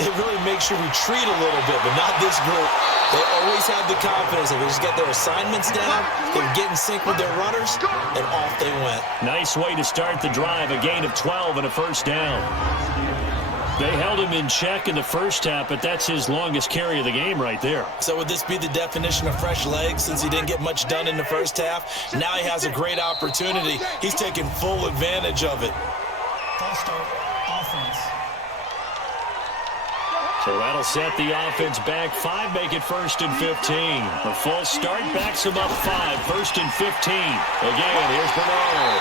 it really makes you retreat a little bit, but not this group. They always had the confidence. If they just get their assignments down, they would get in sync with their runners, and off they went. Nice way to start the drive, a gain of 12 and a first down. They held him in check in the first half, but that's his longest carry of the game right there. So would this be the definition of fresh legs since he didn't get much done in the first half? Now he has a great opportunity. He's taking full advantage of it. False start, offense. So that'll set the offense back 5, make it 1st and 15. A false start backs him up 5, 1st and 15. Again, here's Bernard.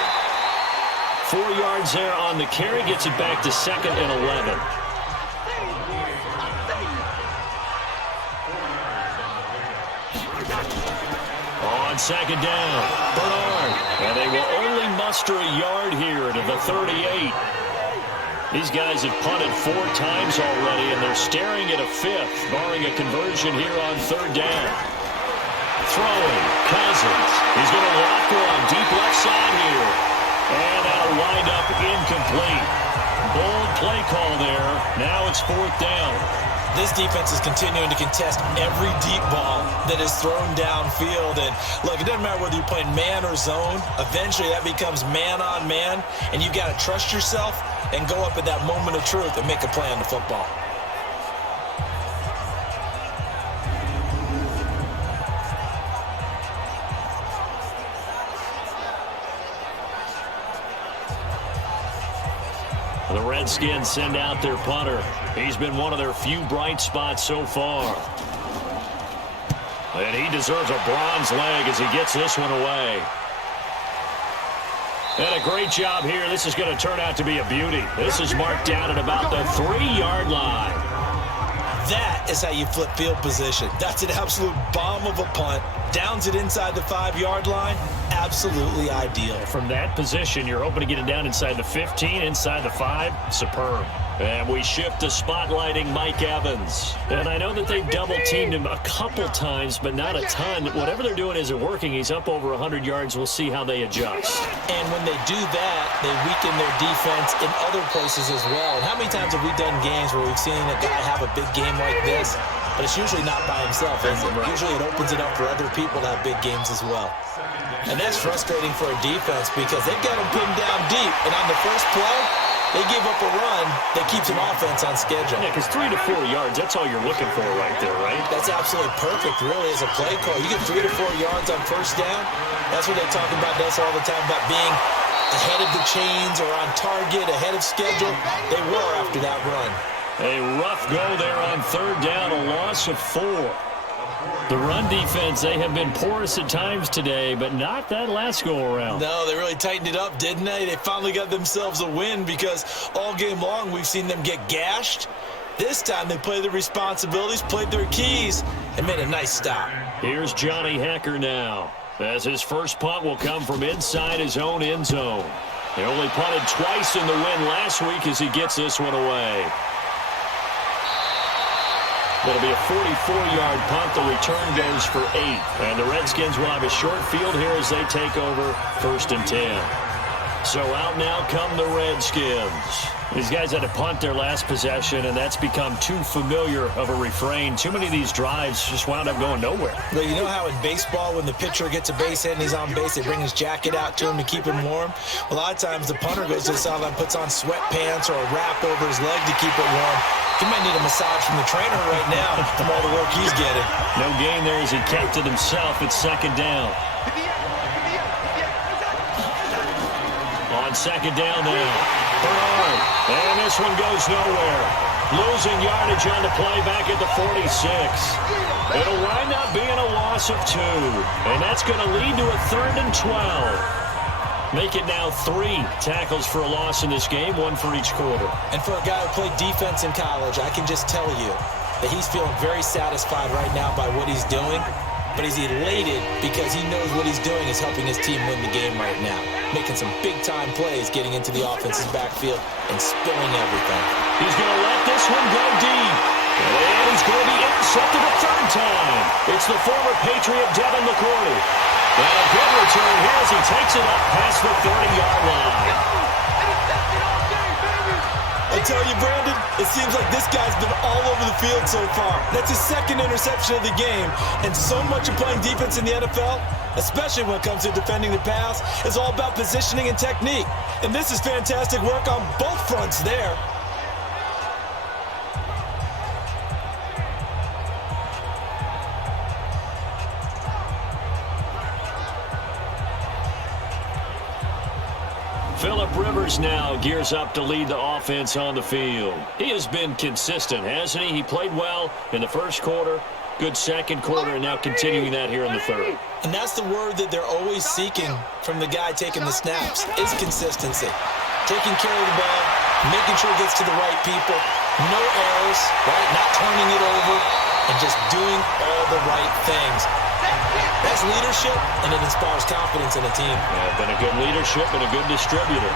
4 yards there on the carry. Gets it back to 2nd and 11. On 2nd down, Bernard. And they will only muster a yard here to the 38. These guys have punted 4 times already, and they're staring at a 5th, barring a conversion here on 3rd down. Throwing, Cousins. He's going to lock one deep left side here. And that'll wind up incomplete. Bold play call there. Now it's 4th down. This defense is continuing to contest every deep ball that is thrown downfield. And look, it doesn't matter whether you're playing man or zone. Eventually that becomes man on man, and you've got to trust yourself and go up at that moment of truth and make a play on the football. The Redskins send out their punter. He's been one of their few bright spots so far. And he deserves a bronze leg as he gets this one away. And a great job here. This is going to turn out to be a beauty. This is marked down at about the 3-yard line. That is how you flip field position. That's an absolute bomb of a punt. Downs it inside the 5-yard line. Absolutely ideal. From that position, you're hoping to get it down inside the 15, inside the 5. Superb. And we shift to spotlighting Mike Evans. And I know that they've double-teamed him a couple times, but not a ton. Whatever they're doing isn't working. He's up over 100 yards. We'll see how they adjust. And when they do that, they weaken their defense in other places as well. And how many times have we done games where we've seen a guy have a big game like this, but it's usually not by himself, is it? Usually it opens it up for other people to have big games as well. And that's frustrating for a defense because they've got him pinned down deep. And on the first play, they give up a run that keeps an offense on schedule. Yeah, because 3 to 4 yards, that's all you're looking for right there, right? That's absolutely perfect, really, as a play call. You get 3 to 4 yards on first down. That's what they talk about us all the time, about being ahead of the chains or on target, ahead of schedule. They were after that run. A rough go there on 3rd down, a loss of 4. The run defense, they have been porous at times today, but not that last go-around. No, they really tightened it up, didn't they? They finally got themselves a win because all game long we've seen them get gashed. This time they played their responsibilities, played their keys, and made a nice stop. Here's Johnny Hecker now, as his first punt will come from inside his own end zone. They only punted twice in the win last week as he gets this one away. It'll be a 44-yard punt. The return goes for 8. And the Redskins will have a short field here as they take over 1st and 10. So out now come the Redskins. These guys had to punt their last possession, and that's become too familiar of a refrain. Too many of these drives just wound up going nowhere. Well, you know how in baseball when the pitcher gets a base hit and he's on base, they bring his jacket out to him to keep him warm? Well, a lot of times the punter goes to the sideline, puts on sweatpants or a wrap over his leg to keep it warm. He might need a massage from the trainer right now from all the work he's getting. No gain there as he kept it himself at 2nd down. On 2nd down now. Bernard, and this one goes nowhere. Losing yardage on the play back at the 46. It'll wind up being a loss of 2, and that's going to lead to a 3rd and 12. Make it now 3 tackles for a loss in this game, 1 for each quarter. And for a guy who played defense in college, I can just tell you that he's feeling very satisfied right now by what he's doing. But he's elated because he knows what he's doing is helping his team win the game right now. Making some big-time plays, getting into the offense's backfield, and spilling everything. He's going to let this one go deep. And he's going to be intercepted a 3rd time. It's the former Patriot Devin McCourty. And a good return here as he takes it up past the 30-yard line. I tell you, Brandon, it seems like this guy's been all over the field so far. That's his 2nd interception of the game. And so much of playing defense in the NFL, especially when it comes to defending the pass, is all about positioning and technique. And this is fantastic work on both fronts there. Phillip Rivers now gears up to lead the offense on the field. He has been consistent, hasn't he? He played well in the 1st quarter, good 2nd quarter, and now continuing that here in the 3rd. And that's the word that they're always seeking from the guy taking the snaps, is consistency. taking care of the ball, making sure it gets to the right people, no errors, right? Not turning it over, and just doing all the right things. That's leadership, and it inspires confidence in a team. Yeah, been a good leadership and a good distributor.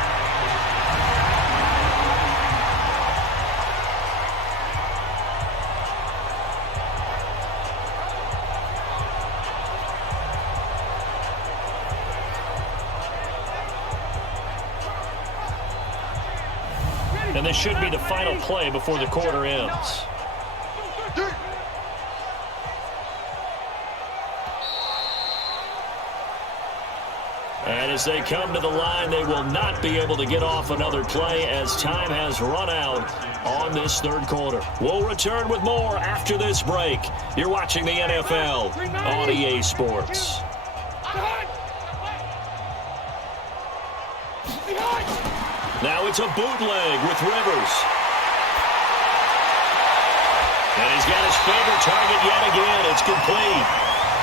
And this should be the final play before the quarter ends. And as they come to the line, they will not be able to get off another play as time has run out on this third quarter. We'll return with more after this break. You're watching the NFL on EA Sports. Now it's a bootleg with Rivers. And he's got his favorite target yet again. It's complete.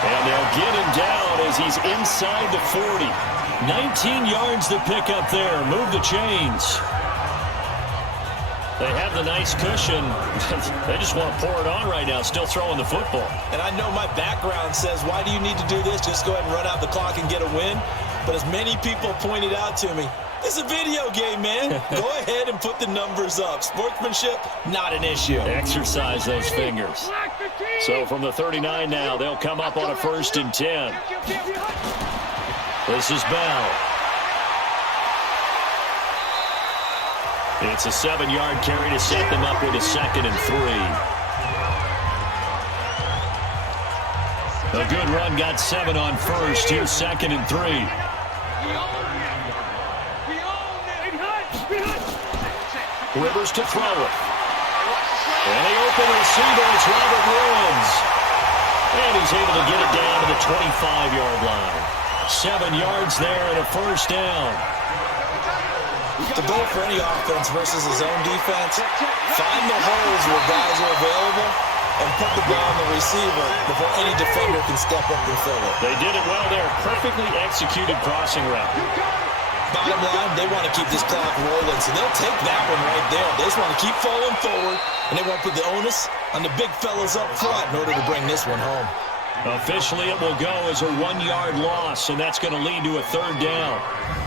And they'll get him down as he's inside the 40. 19 yards to pick up there. Move the chains. They have the nice cushion. They just want to pour it on right now, still throwing the football. And I know my background says, why do you need to do this? Just go ahead and run out the clock and get a win. But as many people pointed out to me, it's a video game, man. Go ahead and put the numbers up. Sportsmanship, not an issue. Exercise those fingers. So from the 39 now, they'll come up on a 1st and 10. This is Bell. It's a 7-yard carry to set them up with a 2nd and 3. A good run got 7 on 1st. Here's 2nd and 3. Rivers to throw it. And the open receiver, it's Robert Woods. And he's able to get it down to the 25-yard line. 7 yards there and a 1st down. The goal for any offense versus a zone defense, find the holes where guys are available and put the ball on the receiver before any defender can step up and fill it. They did it well there. Perfectly executed crossing route. Bottom line, they want to keep this clock rolling, so they'll take that one right there. They just want to keep falling forward, and they want to put the onus on the big fellas up front in order to bring this one home. Officially, it will go as a 1-yard loss, and that's going to lead to a 3rd down.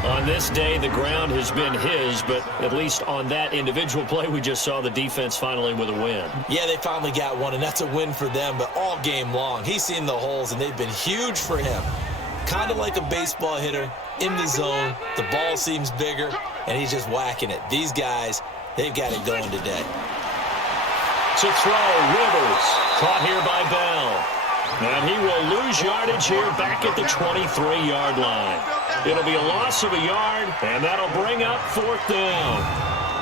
On this day, the ground has been his, but at least on that individual play, we just saw the defense finally with a win. Yeah, they finally got one, and that's a win for them, but all game long, he's seen the holes, and they've been huge for him. Kind of like a baseball hitter in the zone. The ball seems bigger, and he's just whacking it. These guys, they've got it going today. To throw, Rivers. Caught here by Bell. And he will lose yardage here back at the 23-yard line. It'll be a loss of a yard, and that'll bring up 4th down.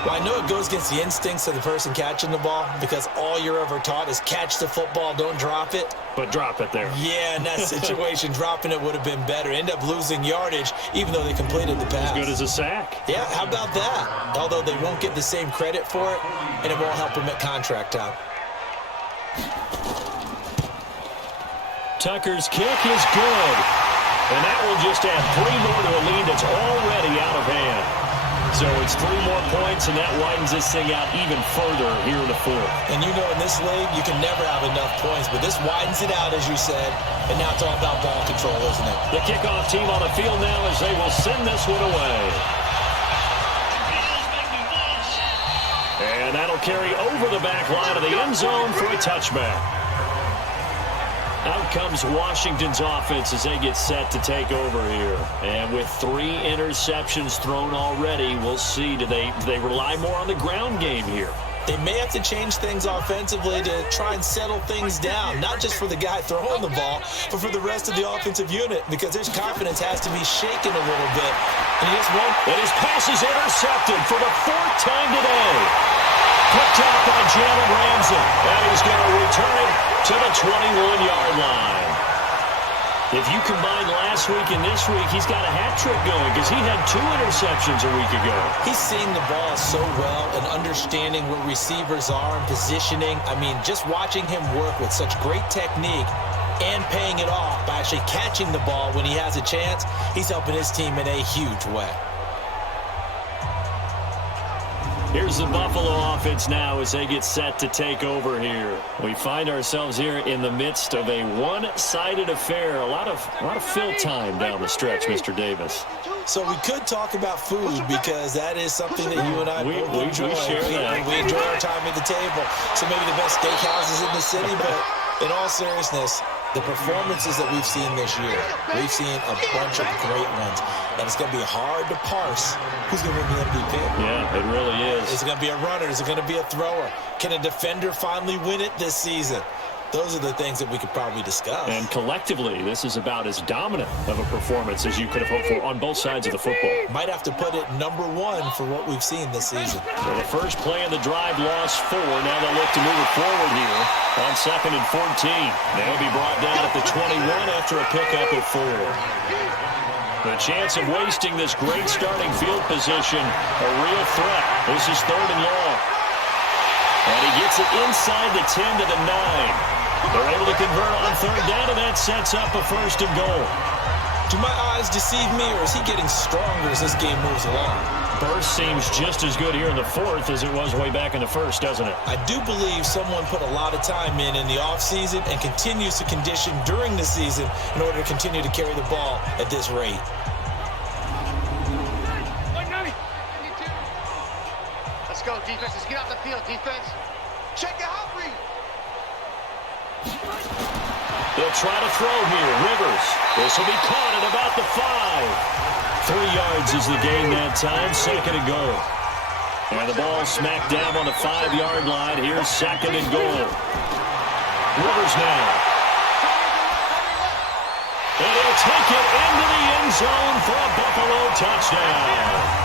Well, I know it goes against the instincts of the person catching the ball because all you're ever taught is catch the football, don't drop it. But drop it there. Yeah, in that situation, dropping it would have been better. End up losing yardage, even though they completed the pass. As good as a sack. Yeah, how about that? Although they won't get the same credit for it, and it won't help them at contract time. Tucker's kick is good. And that will just add 3 more to a lead that's already out of hand. So it's 3 more points, and that widens this thing out even further here in the 4th. And you know in this league, you can never have enough points, but this widens it out, as you said, and now it's all about ball control, isn't it? The kickoff team on the field now as they will send this one away. And that'll carry over the back line of the end zone for a touchback. Out comes Washington's offense as they get set to take over here. And with 3 interceptions thrown already, we'll see. Do they rely more on the ground game here? They may have to change things offensively to try and settle things down, not just for the guy throwing the ball, but for the rest of the offensive unit, because his confidence has to be shaken a little bit. And he just won't. And his pass is intercepted for the 4th time today. Picked up by Jalen Ramsey. And he's going to return it to the 21-yard line. If you combine last week and this week, he's got a hat trick going because he had 2 interceptions a week ago. He's seeing the ball so well and understanding where receivers are and positioning. I mean, just watching him work with such great technique and paying it off by actually catching the ball when he has a chance, he's helping his team in a huge way. Here's the Buffalo offense now as they get set to take over here. We find ourselves here in the midst of a one-sided affair. A lot of fill time down the stretch, Mr. Davis. So we could talk about food because that is something that you and I both enjoy. We share that. We enjoy our time at the table. So maybe the best steakhouses in the city, but in all seriousness, the performances that we've seen this year, we've seen a bunch of great ones. And it's going to be hard to parse who's going to win the MVP. Yeah, it really is. Is it going to be a runner? Is it going to be a thrower? Can a defender finally win it this season? Those are the things that we could probably discuss. And collectively, this is about as dominant of a performance as you could have hoped for on both sides of the football. Might have to put it number one for what we've seen this season. So the first play of the drive lost 4. Now they'll look to move it forward here on 2nd and 14. They'll be brought down at the 21 after a pickup of 4. The chance of wasting this great starting field position, a real threat. This is 3rd and long. And he gets it inside the 10 to the 9. They're able to convert on 3rd down, and that sets up a 1st and goal. Do my eyes deceive me, or is he getting stronger as this game moves along? Burst seems just as good here in the 4th as it was way back in the 1st, doesn't it? I do believe someone put a lot of time in the offseason and continues to condition during the season in order to continue to carry the ball at this rate. Let's go, defense. Let's get off the field, defense. Check it out, read. They'll try to throw here. Rivers. This will be caught at about the 5. 3 yards is the gain that time. 2nd and goal. And the ball smacked down on the 5-yard line. Here's 2nd and goal. Rivers now. And he'll take it into the end zone for a Buffalo touchdown.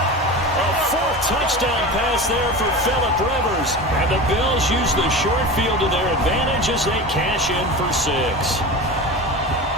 A 4th touchdown pass there for Phillip Rivers. And the Bills use the short field to their advantage as they cash in for 6.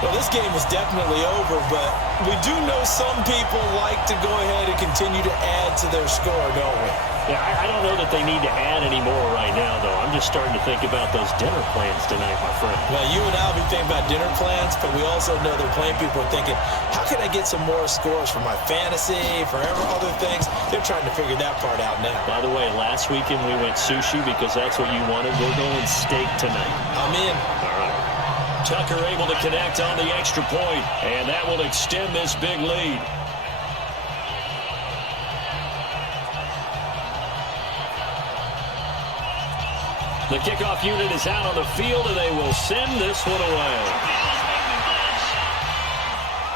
Well, this game is definitely over, but we do know some people like to go ahead and continue to add to their score, don't we? Yeah, I don't know that they need to add any more right now, though. I'm just starting to think about those dinner plans tonight, my friend. Well, you and I will be thinking about dinner plans, but we also know that plenty of people are thinking, how can I get some more scores for my fantasy, for other things? They're trying to figure that part out now. By the way, last weekend we went sushi because that's what you wanted. We're going steak tonight. I'm in. All right. Tucker able to connect on the extra point, and that will extend this big lead. The kickoff unit is out on the field, and they will send this one away.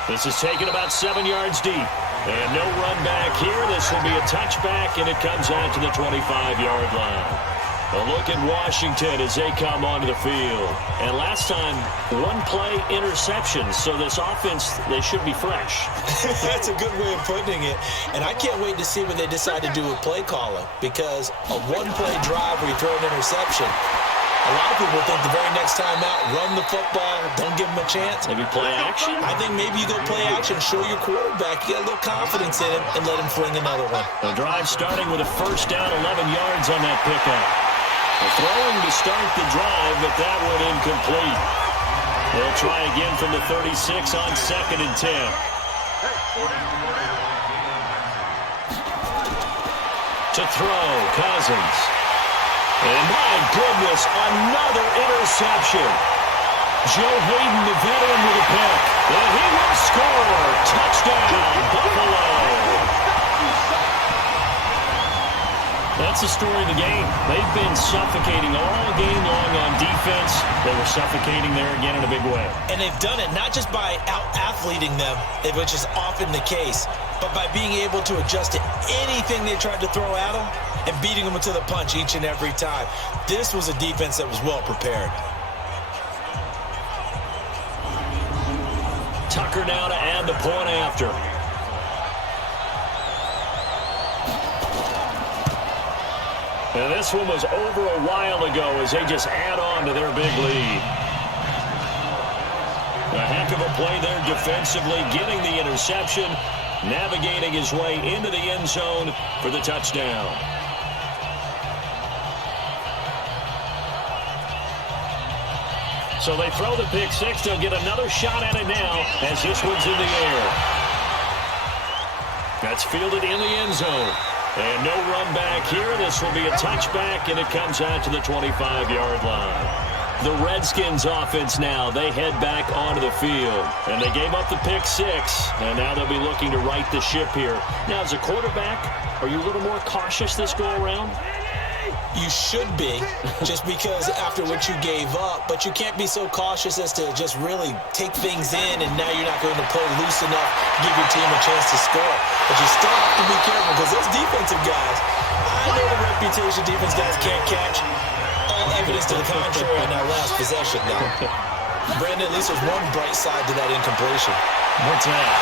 This is taken about 7 yards deep. And no run back here. This will be a touchback, and it comes out to the 25-yard line. A look at Washington as they come onto the field. And last time, 1-play interception. So this offense, they should be fresh. That's a good way of putting it. And I can't wait to see what they decide to do with play calling. Because a 1-play drive where you throw an interception, a lot of people think the very next time out, run the football, don't give them a chance. Maybe play action? I think maybe you go play action, show your quarterback, you get a little confidence in him, and let him fling another one. The drive starting with a 1st down, 11 yards on that pickup. Throwing to start the drive, but that one incomplete. They'll try again from the 36 on 2nd and 10. To throw, Cousins. And my goodness, another interception. Joe Hayden, the veteran, with a pick. And he will score. Touchdown, Buffalo. That's the story of the game. They've been suffocating all game long on defense. They were suffocating there again in a big way. And they've done it not just by out-athleting them, which is often the case, but by being able to adjust to anything they tried to throw at them and beating them to the punch each and every time. This was a defense that was well prepared. Tucker now to add the point after. And this one was over a while ago as they just add on to their big lead. A heck of a play there defensively, getting the interception, navigating his way into the end zone for the touchdown. So they throw the pick six. They'll get another shot at it now as this one's in the air. That's fielded in the end zone. And no run back here. This will be a touchback, and it comes out to the 25-yard line. The Redskins offense now, they head back onto the field. And they gave up the pick 6, and now they'll be looking to right the ship here. Now, as a quarterback, are you a little more cautious this go-around? You should be, just because after what you gave up, but you can't be so cautious as to just really take things in, and now you're not going to play loose enough to give your team a chance to score. But you still have to be careful, because those defensive guys, I know the reputation defense guys can't catch. All evidence to the contrary on that last possession, though. Brandon, at least there's one bright side to that incompletion. What's that?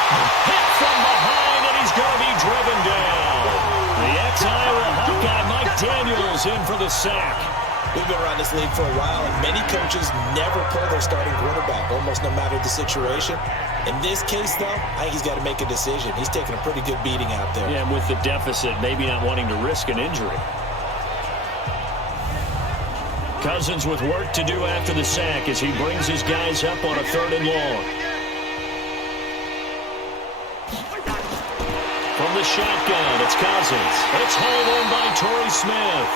Hit from behind, and he's going to be driven down. The ex-Iowa Hawkeye Mike Daniels in for the sack. We've been around this league for a while, and many coaches never pull their starting quarterback, almost no matter the situation. In this case, though, I think he's got to make a decision. He's taking a pretty good beating out there. Yeah, and with the deficit, maybe not wanting to risk an injury. Cousins with work to do after the sack as he brings his guys up on a 3rd and long. From the shotgun, it's Cousins. It's hauled in by Torrey Smith.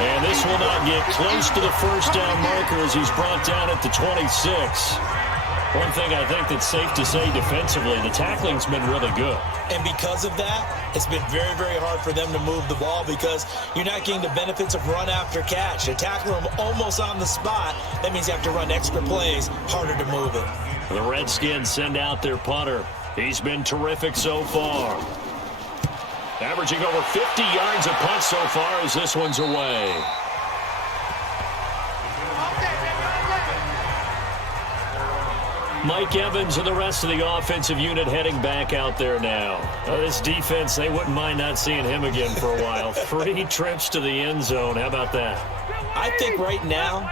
And this will not get close to the first down marker as he's brought down at the 26. One thing I think that's safe to say defensively, the tackling's been really good. And because of that, it's been very, very hard for them to move the ball because you're not getting the benefits of run after catch. They tackle them almost on the spot. That means you have to run extra plays, harder to move it. The Redskins send out their punter. He's been terrific so far. Averaging over 50 yards a punt so far as this one's away. Mike Evans and the rest of the offensive unit heading back out there now. This defense, they wouldn't mind not seeing him again for a while. 3 trips to the end zone. How about that? I think right now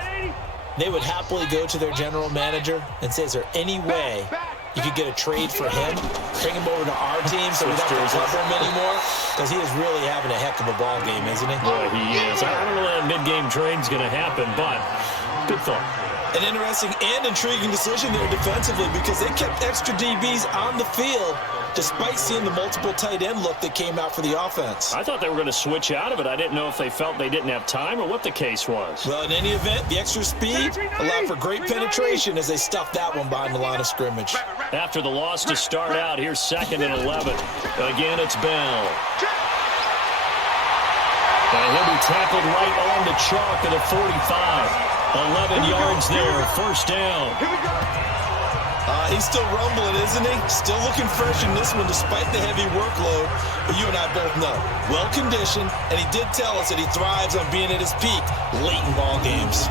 they would happily go to their general manager and say, is there any way you could get a trade for him, bring him over to our team so we don't have to cover him anymore? Because he is really having a heck of a ball game, isn't he? Boy, he is. I don't know when that mid-game trade's going to happen, but good thought. An interesting and intriguing decision there defensively because they kept extra DBs on the field despite seeing the multiple tight end look that came out for the offense. I thought they were going to switch out of it. I didn't know if they felt they didn't have time or what the case was. Well, in any event, the extra speed allowed for great penetration as they stuffed that one behind the line of scrimmage. After the loss to start out, here's 2nd and 11. Again, it's Bell. And he'll be tackled right on the chalk of the 45. 11 yards there, first down. He's still rumbling, isn't he? Still looking fresh in this one despite the heavy workload. But you and I both know, well-conditioned, and he did tell us that he thrives on being at his peak late in ball games.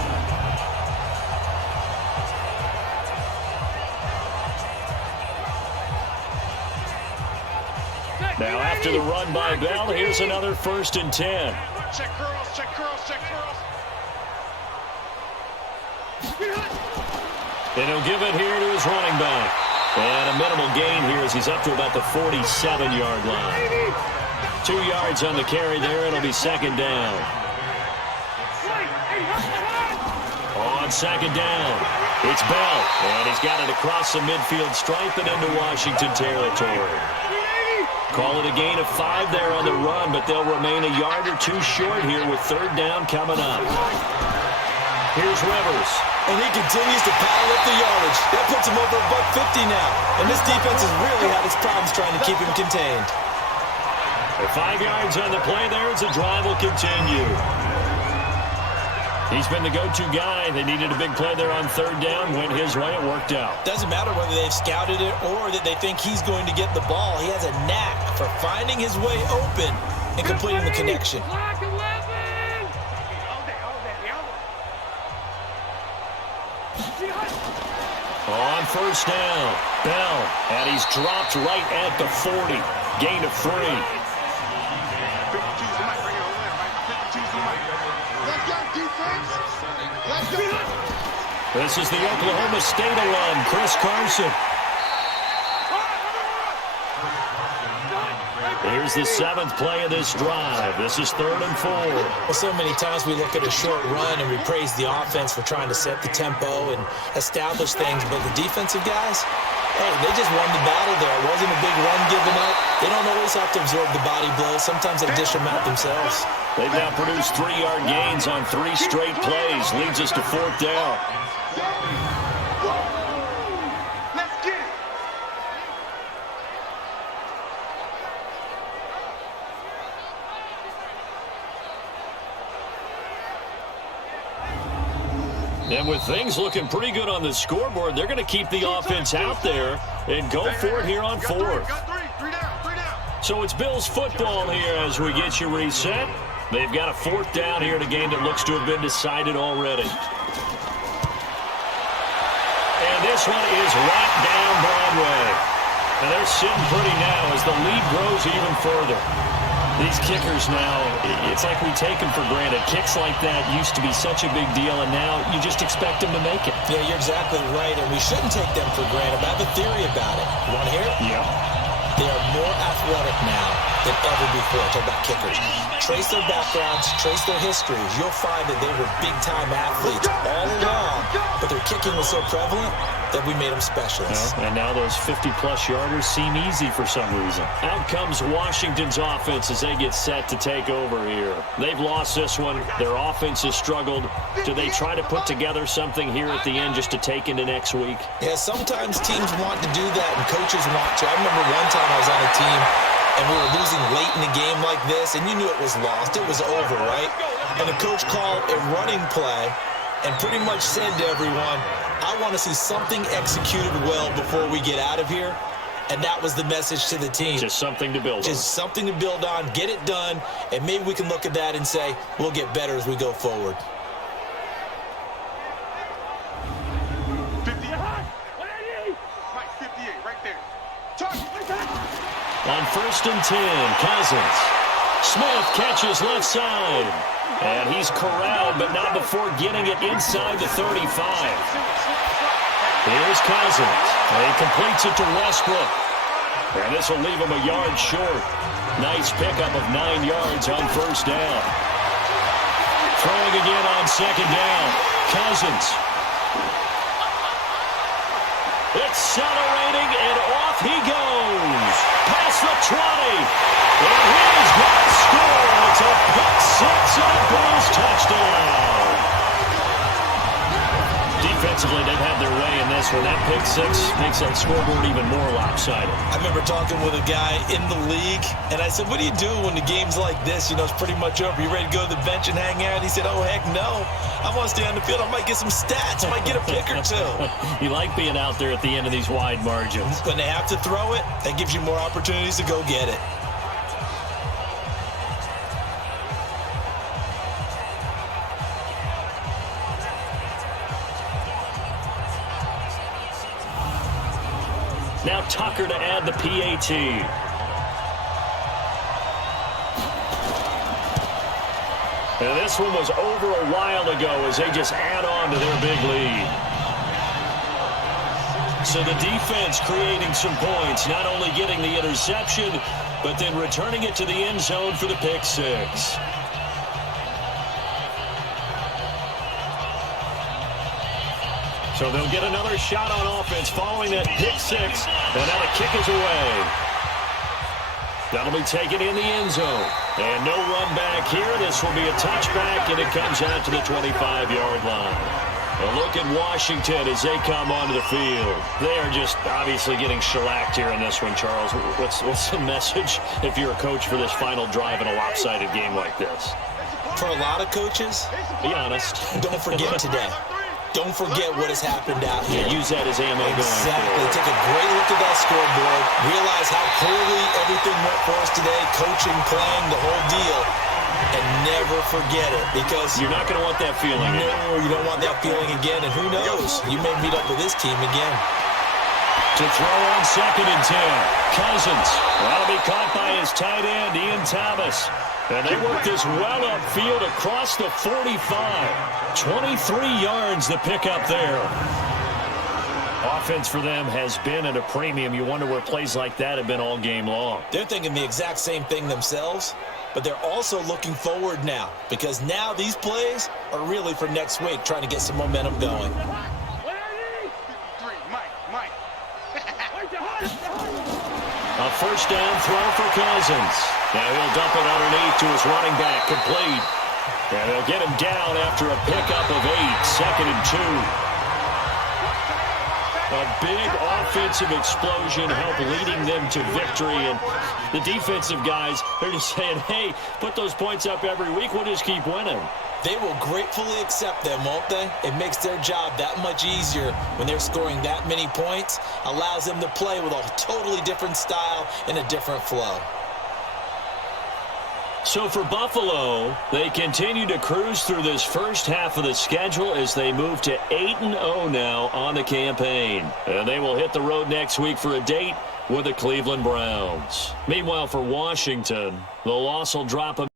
Now after the run by Bell, here's another 1st and 10. Check curls, check curls, check curls. And he'll give it here to his running back. And a minimal gain here as he's up to about the 47-yard line. 2 yards on the carry there. It'll be 2nd down. On 2nd down, it's Bell. And he's got it across the midfield stripe and into Washington territory. Call it a gain of 5 there on the run, but they'll remain a yard or 2 short here with 3rd down coming up. Here's Rivers. And he continues to pile up the yardage. That puts him over $150 now. And this defense has really had its problems trying to keep him contained. 5 yards on the play there as the drive will continue. He's been the go-to guy. They needed a big play there on 3rd down. Went his way. It worked out. Doesn't matter whether they've scouted it or that they think he's going to get the ball. He has a knack for finding his way open and completing the connection. On 1st down, Bell, and he's dropped right at the 40. Gain of 3. This is the Oklahoma State alum, Chris Carson. Here's becomes the 7th play of this drive. This is 3rd and 4. Well, so many times we look at a short run and we praise the offense for trying to set the tempo and establish things, but the defensive guys, hey, they just won the battle there. It wasn't a big run given up. They don't always have to absorb the body blows. Sometimes they dish them out themselves. They've now produced 3-yard gains on 3 straight plays. Leads us to 4th down. Let's get it. And with things looking pretty good on the scoreboard, they're going to keep the offense out there and go for it here on 4th. Three down. So it's Bills football here as we get you reset. They've got a 4th down here in a game that looks to have been decided already. And this one is right down Broadway. And they're sitting pretty now as the lead grows even further. These kickers now, it's like we take them for granted. Kicks like that used to be such a big deal, and now you just expect them to make it. Yeah, you're exactly right, and we shouldn't take them for granted. But I have a theory about it. You want to hear it? Yeah. They are more athletic now than ever before. Talk about kickers. Trace their backgrounds, trace their histories. You'll find that they were big-time athletes all along, but their kicking was so prevalent that we made them specialists. And now those 50-plus yarders seem easy for some reason. Out comes Washington's offense as they get set to take over here. They've lost this one. Their offense has struggled. Do they try to put together something here at the end just to take into next week? Yeah, sometimes teams want to do that and coaches want to. I remember one time I was on a team and we were losing late in a game like this, and you knew it was lost. It was over, right? And the coach called a running play and pretty much said to everyone, I want to see something executed well before we get out of here. And that was the message to the team. Just something to build on. Just something to build on, get it done, and maybe we can look at that and say, we'll get better as we go forward. 58. Mike, 58, right there. On 1st and 10, Cousins. Smith catches left side. And he's corralled, but not before getting it inside the 35. Here's Cousins. And he completes it to Westbrook. And this will leave him a yard short. Nice pickup of 9 yards on 1st down. Throwing again on 2nd down. Cousins. Accelerating, and off he goes. Past the 20. And he's going to score. It's a pick 6 and a Bills touchdown. Defensively, they've had their way in this one. That pick 6 makes that scoreboard even more lopsided. I remember talking with a guy in the league, and I said, what do you do when the game's like this? You know, it's pretty much over. You ready to go to the bench and hang out? He said, oh, heck no. I want to stay on the field. I might get some stats. I might get a pick or two. You like being out there at the end of these wide margins. When they have to throw it, that gives you more opportunities to go get it. Now Tucker to add the PAT. And this one was over a while ago as they just add on to their big lead. So the defense creating some points, not only getting the interception, but then returning it to the end zone for the pick 6. So they'll get another shot on offense following that pick 6. And now the kick is away. That'll be taken in the end zone. And no run back here. This will be a touchback, and it comes out to the 25-yard line. A look at Washington as they come onto the field. They are just obviously getting shellacked here in this one, Charles. What's the message if you're a coach for this final drive in a lopsided game like this? For a lot of coaches, be honest. Don't forget today. Don't forget what has happened out here. Yeah, use that as ammo exactly. going forward. Take a great look at that scoreboard. Realize how poorly everything went for us today. Coaching, playing, the whole deal. And never forget it, because you're not going to want that feeling again. No, you don't want that feeling again. And who knows? You may meet up with this team again. To throw on 2nd and 10. Cousins. That'll be caught by his tight end, Ian Thomas. And they work this well upfield across the 45. 23 yards the pickup there. Offense for them has been at a premium. You wonder where plays like that have been all game long. They're thinking the exact same thing themselves, but they're also looking forward now because now these plays are really for next week, trying to get some momentum going. A first down throw for Cousins. Now he'll dump it underneath to his running back, complete. And they'll get him down after a pickup of 8, 2nd and 2. A big offensive explosion helped leading them to victory. And the defensive guys, they're just saying, hey, put those points up every week. We'll just keep winning. They will gratefully accept them, won't they? It makes their job that much easier when they're scoring that many points. Allows them to play with a totally different style and a different flow. So for Buffalo, they continue to cruise through this first half of the schedule as they move to 8-0 now on the campaign. And they will hit the road next week for a date with the Cleveland Browns. Meanwhile, for Washington, the loss will drop them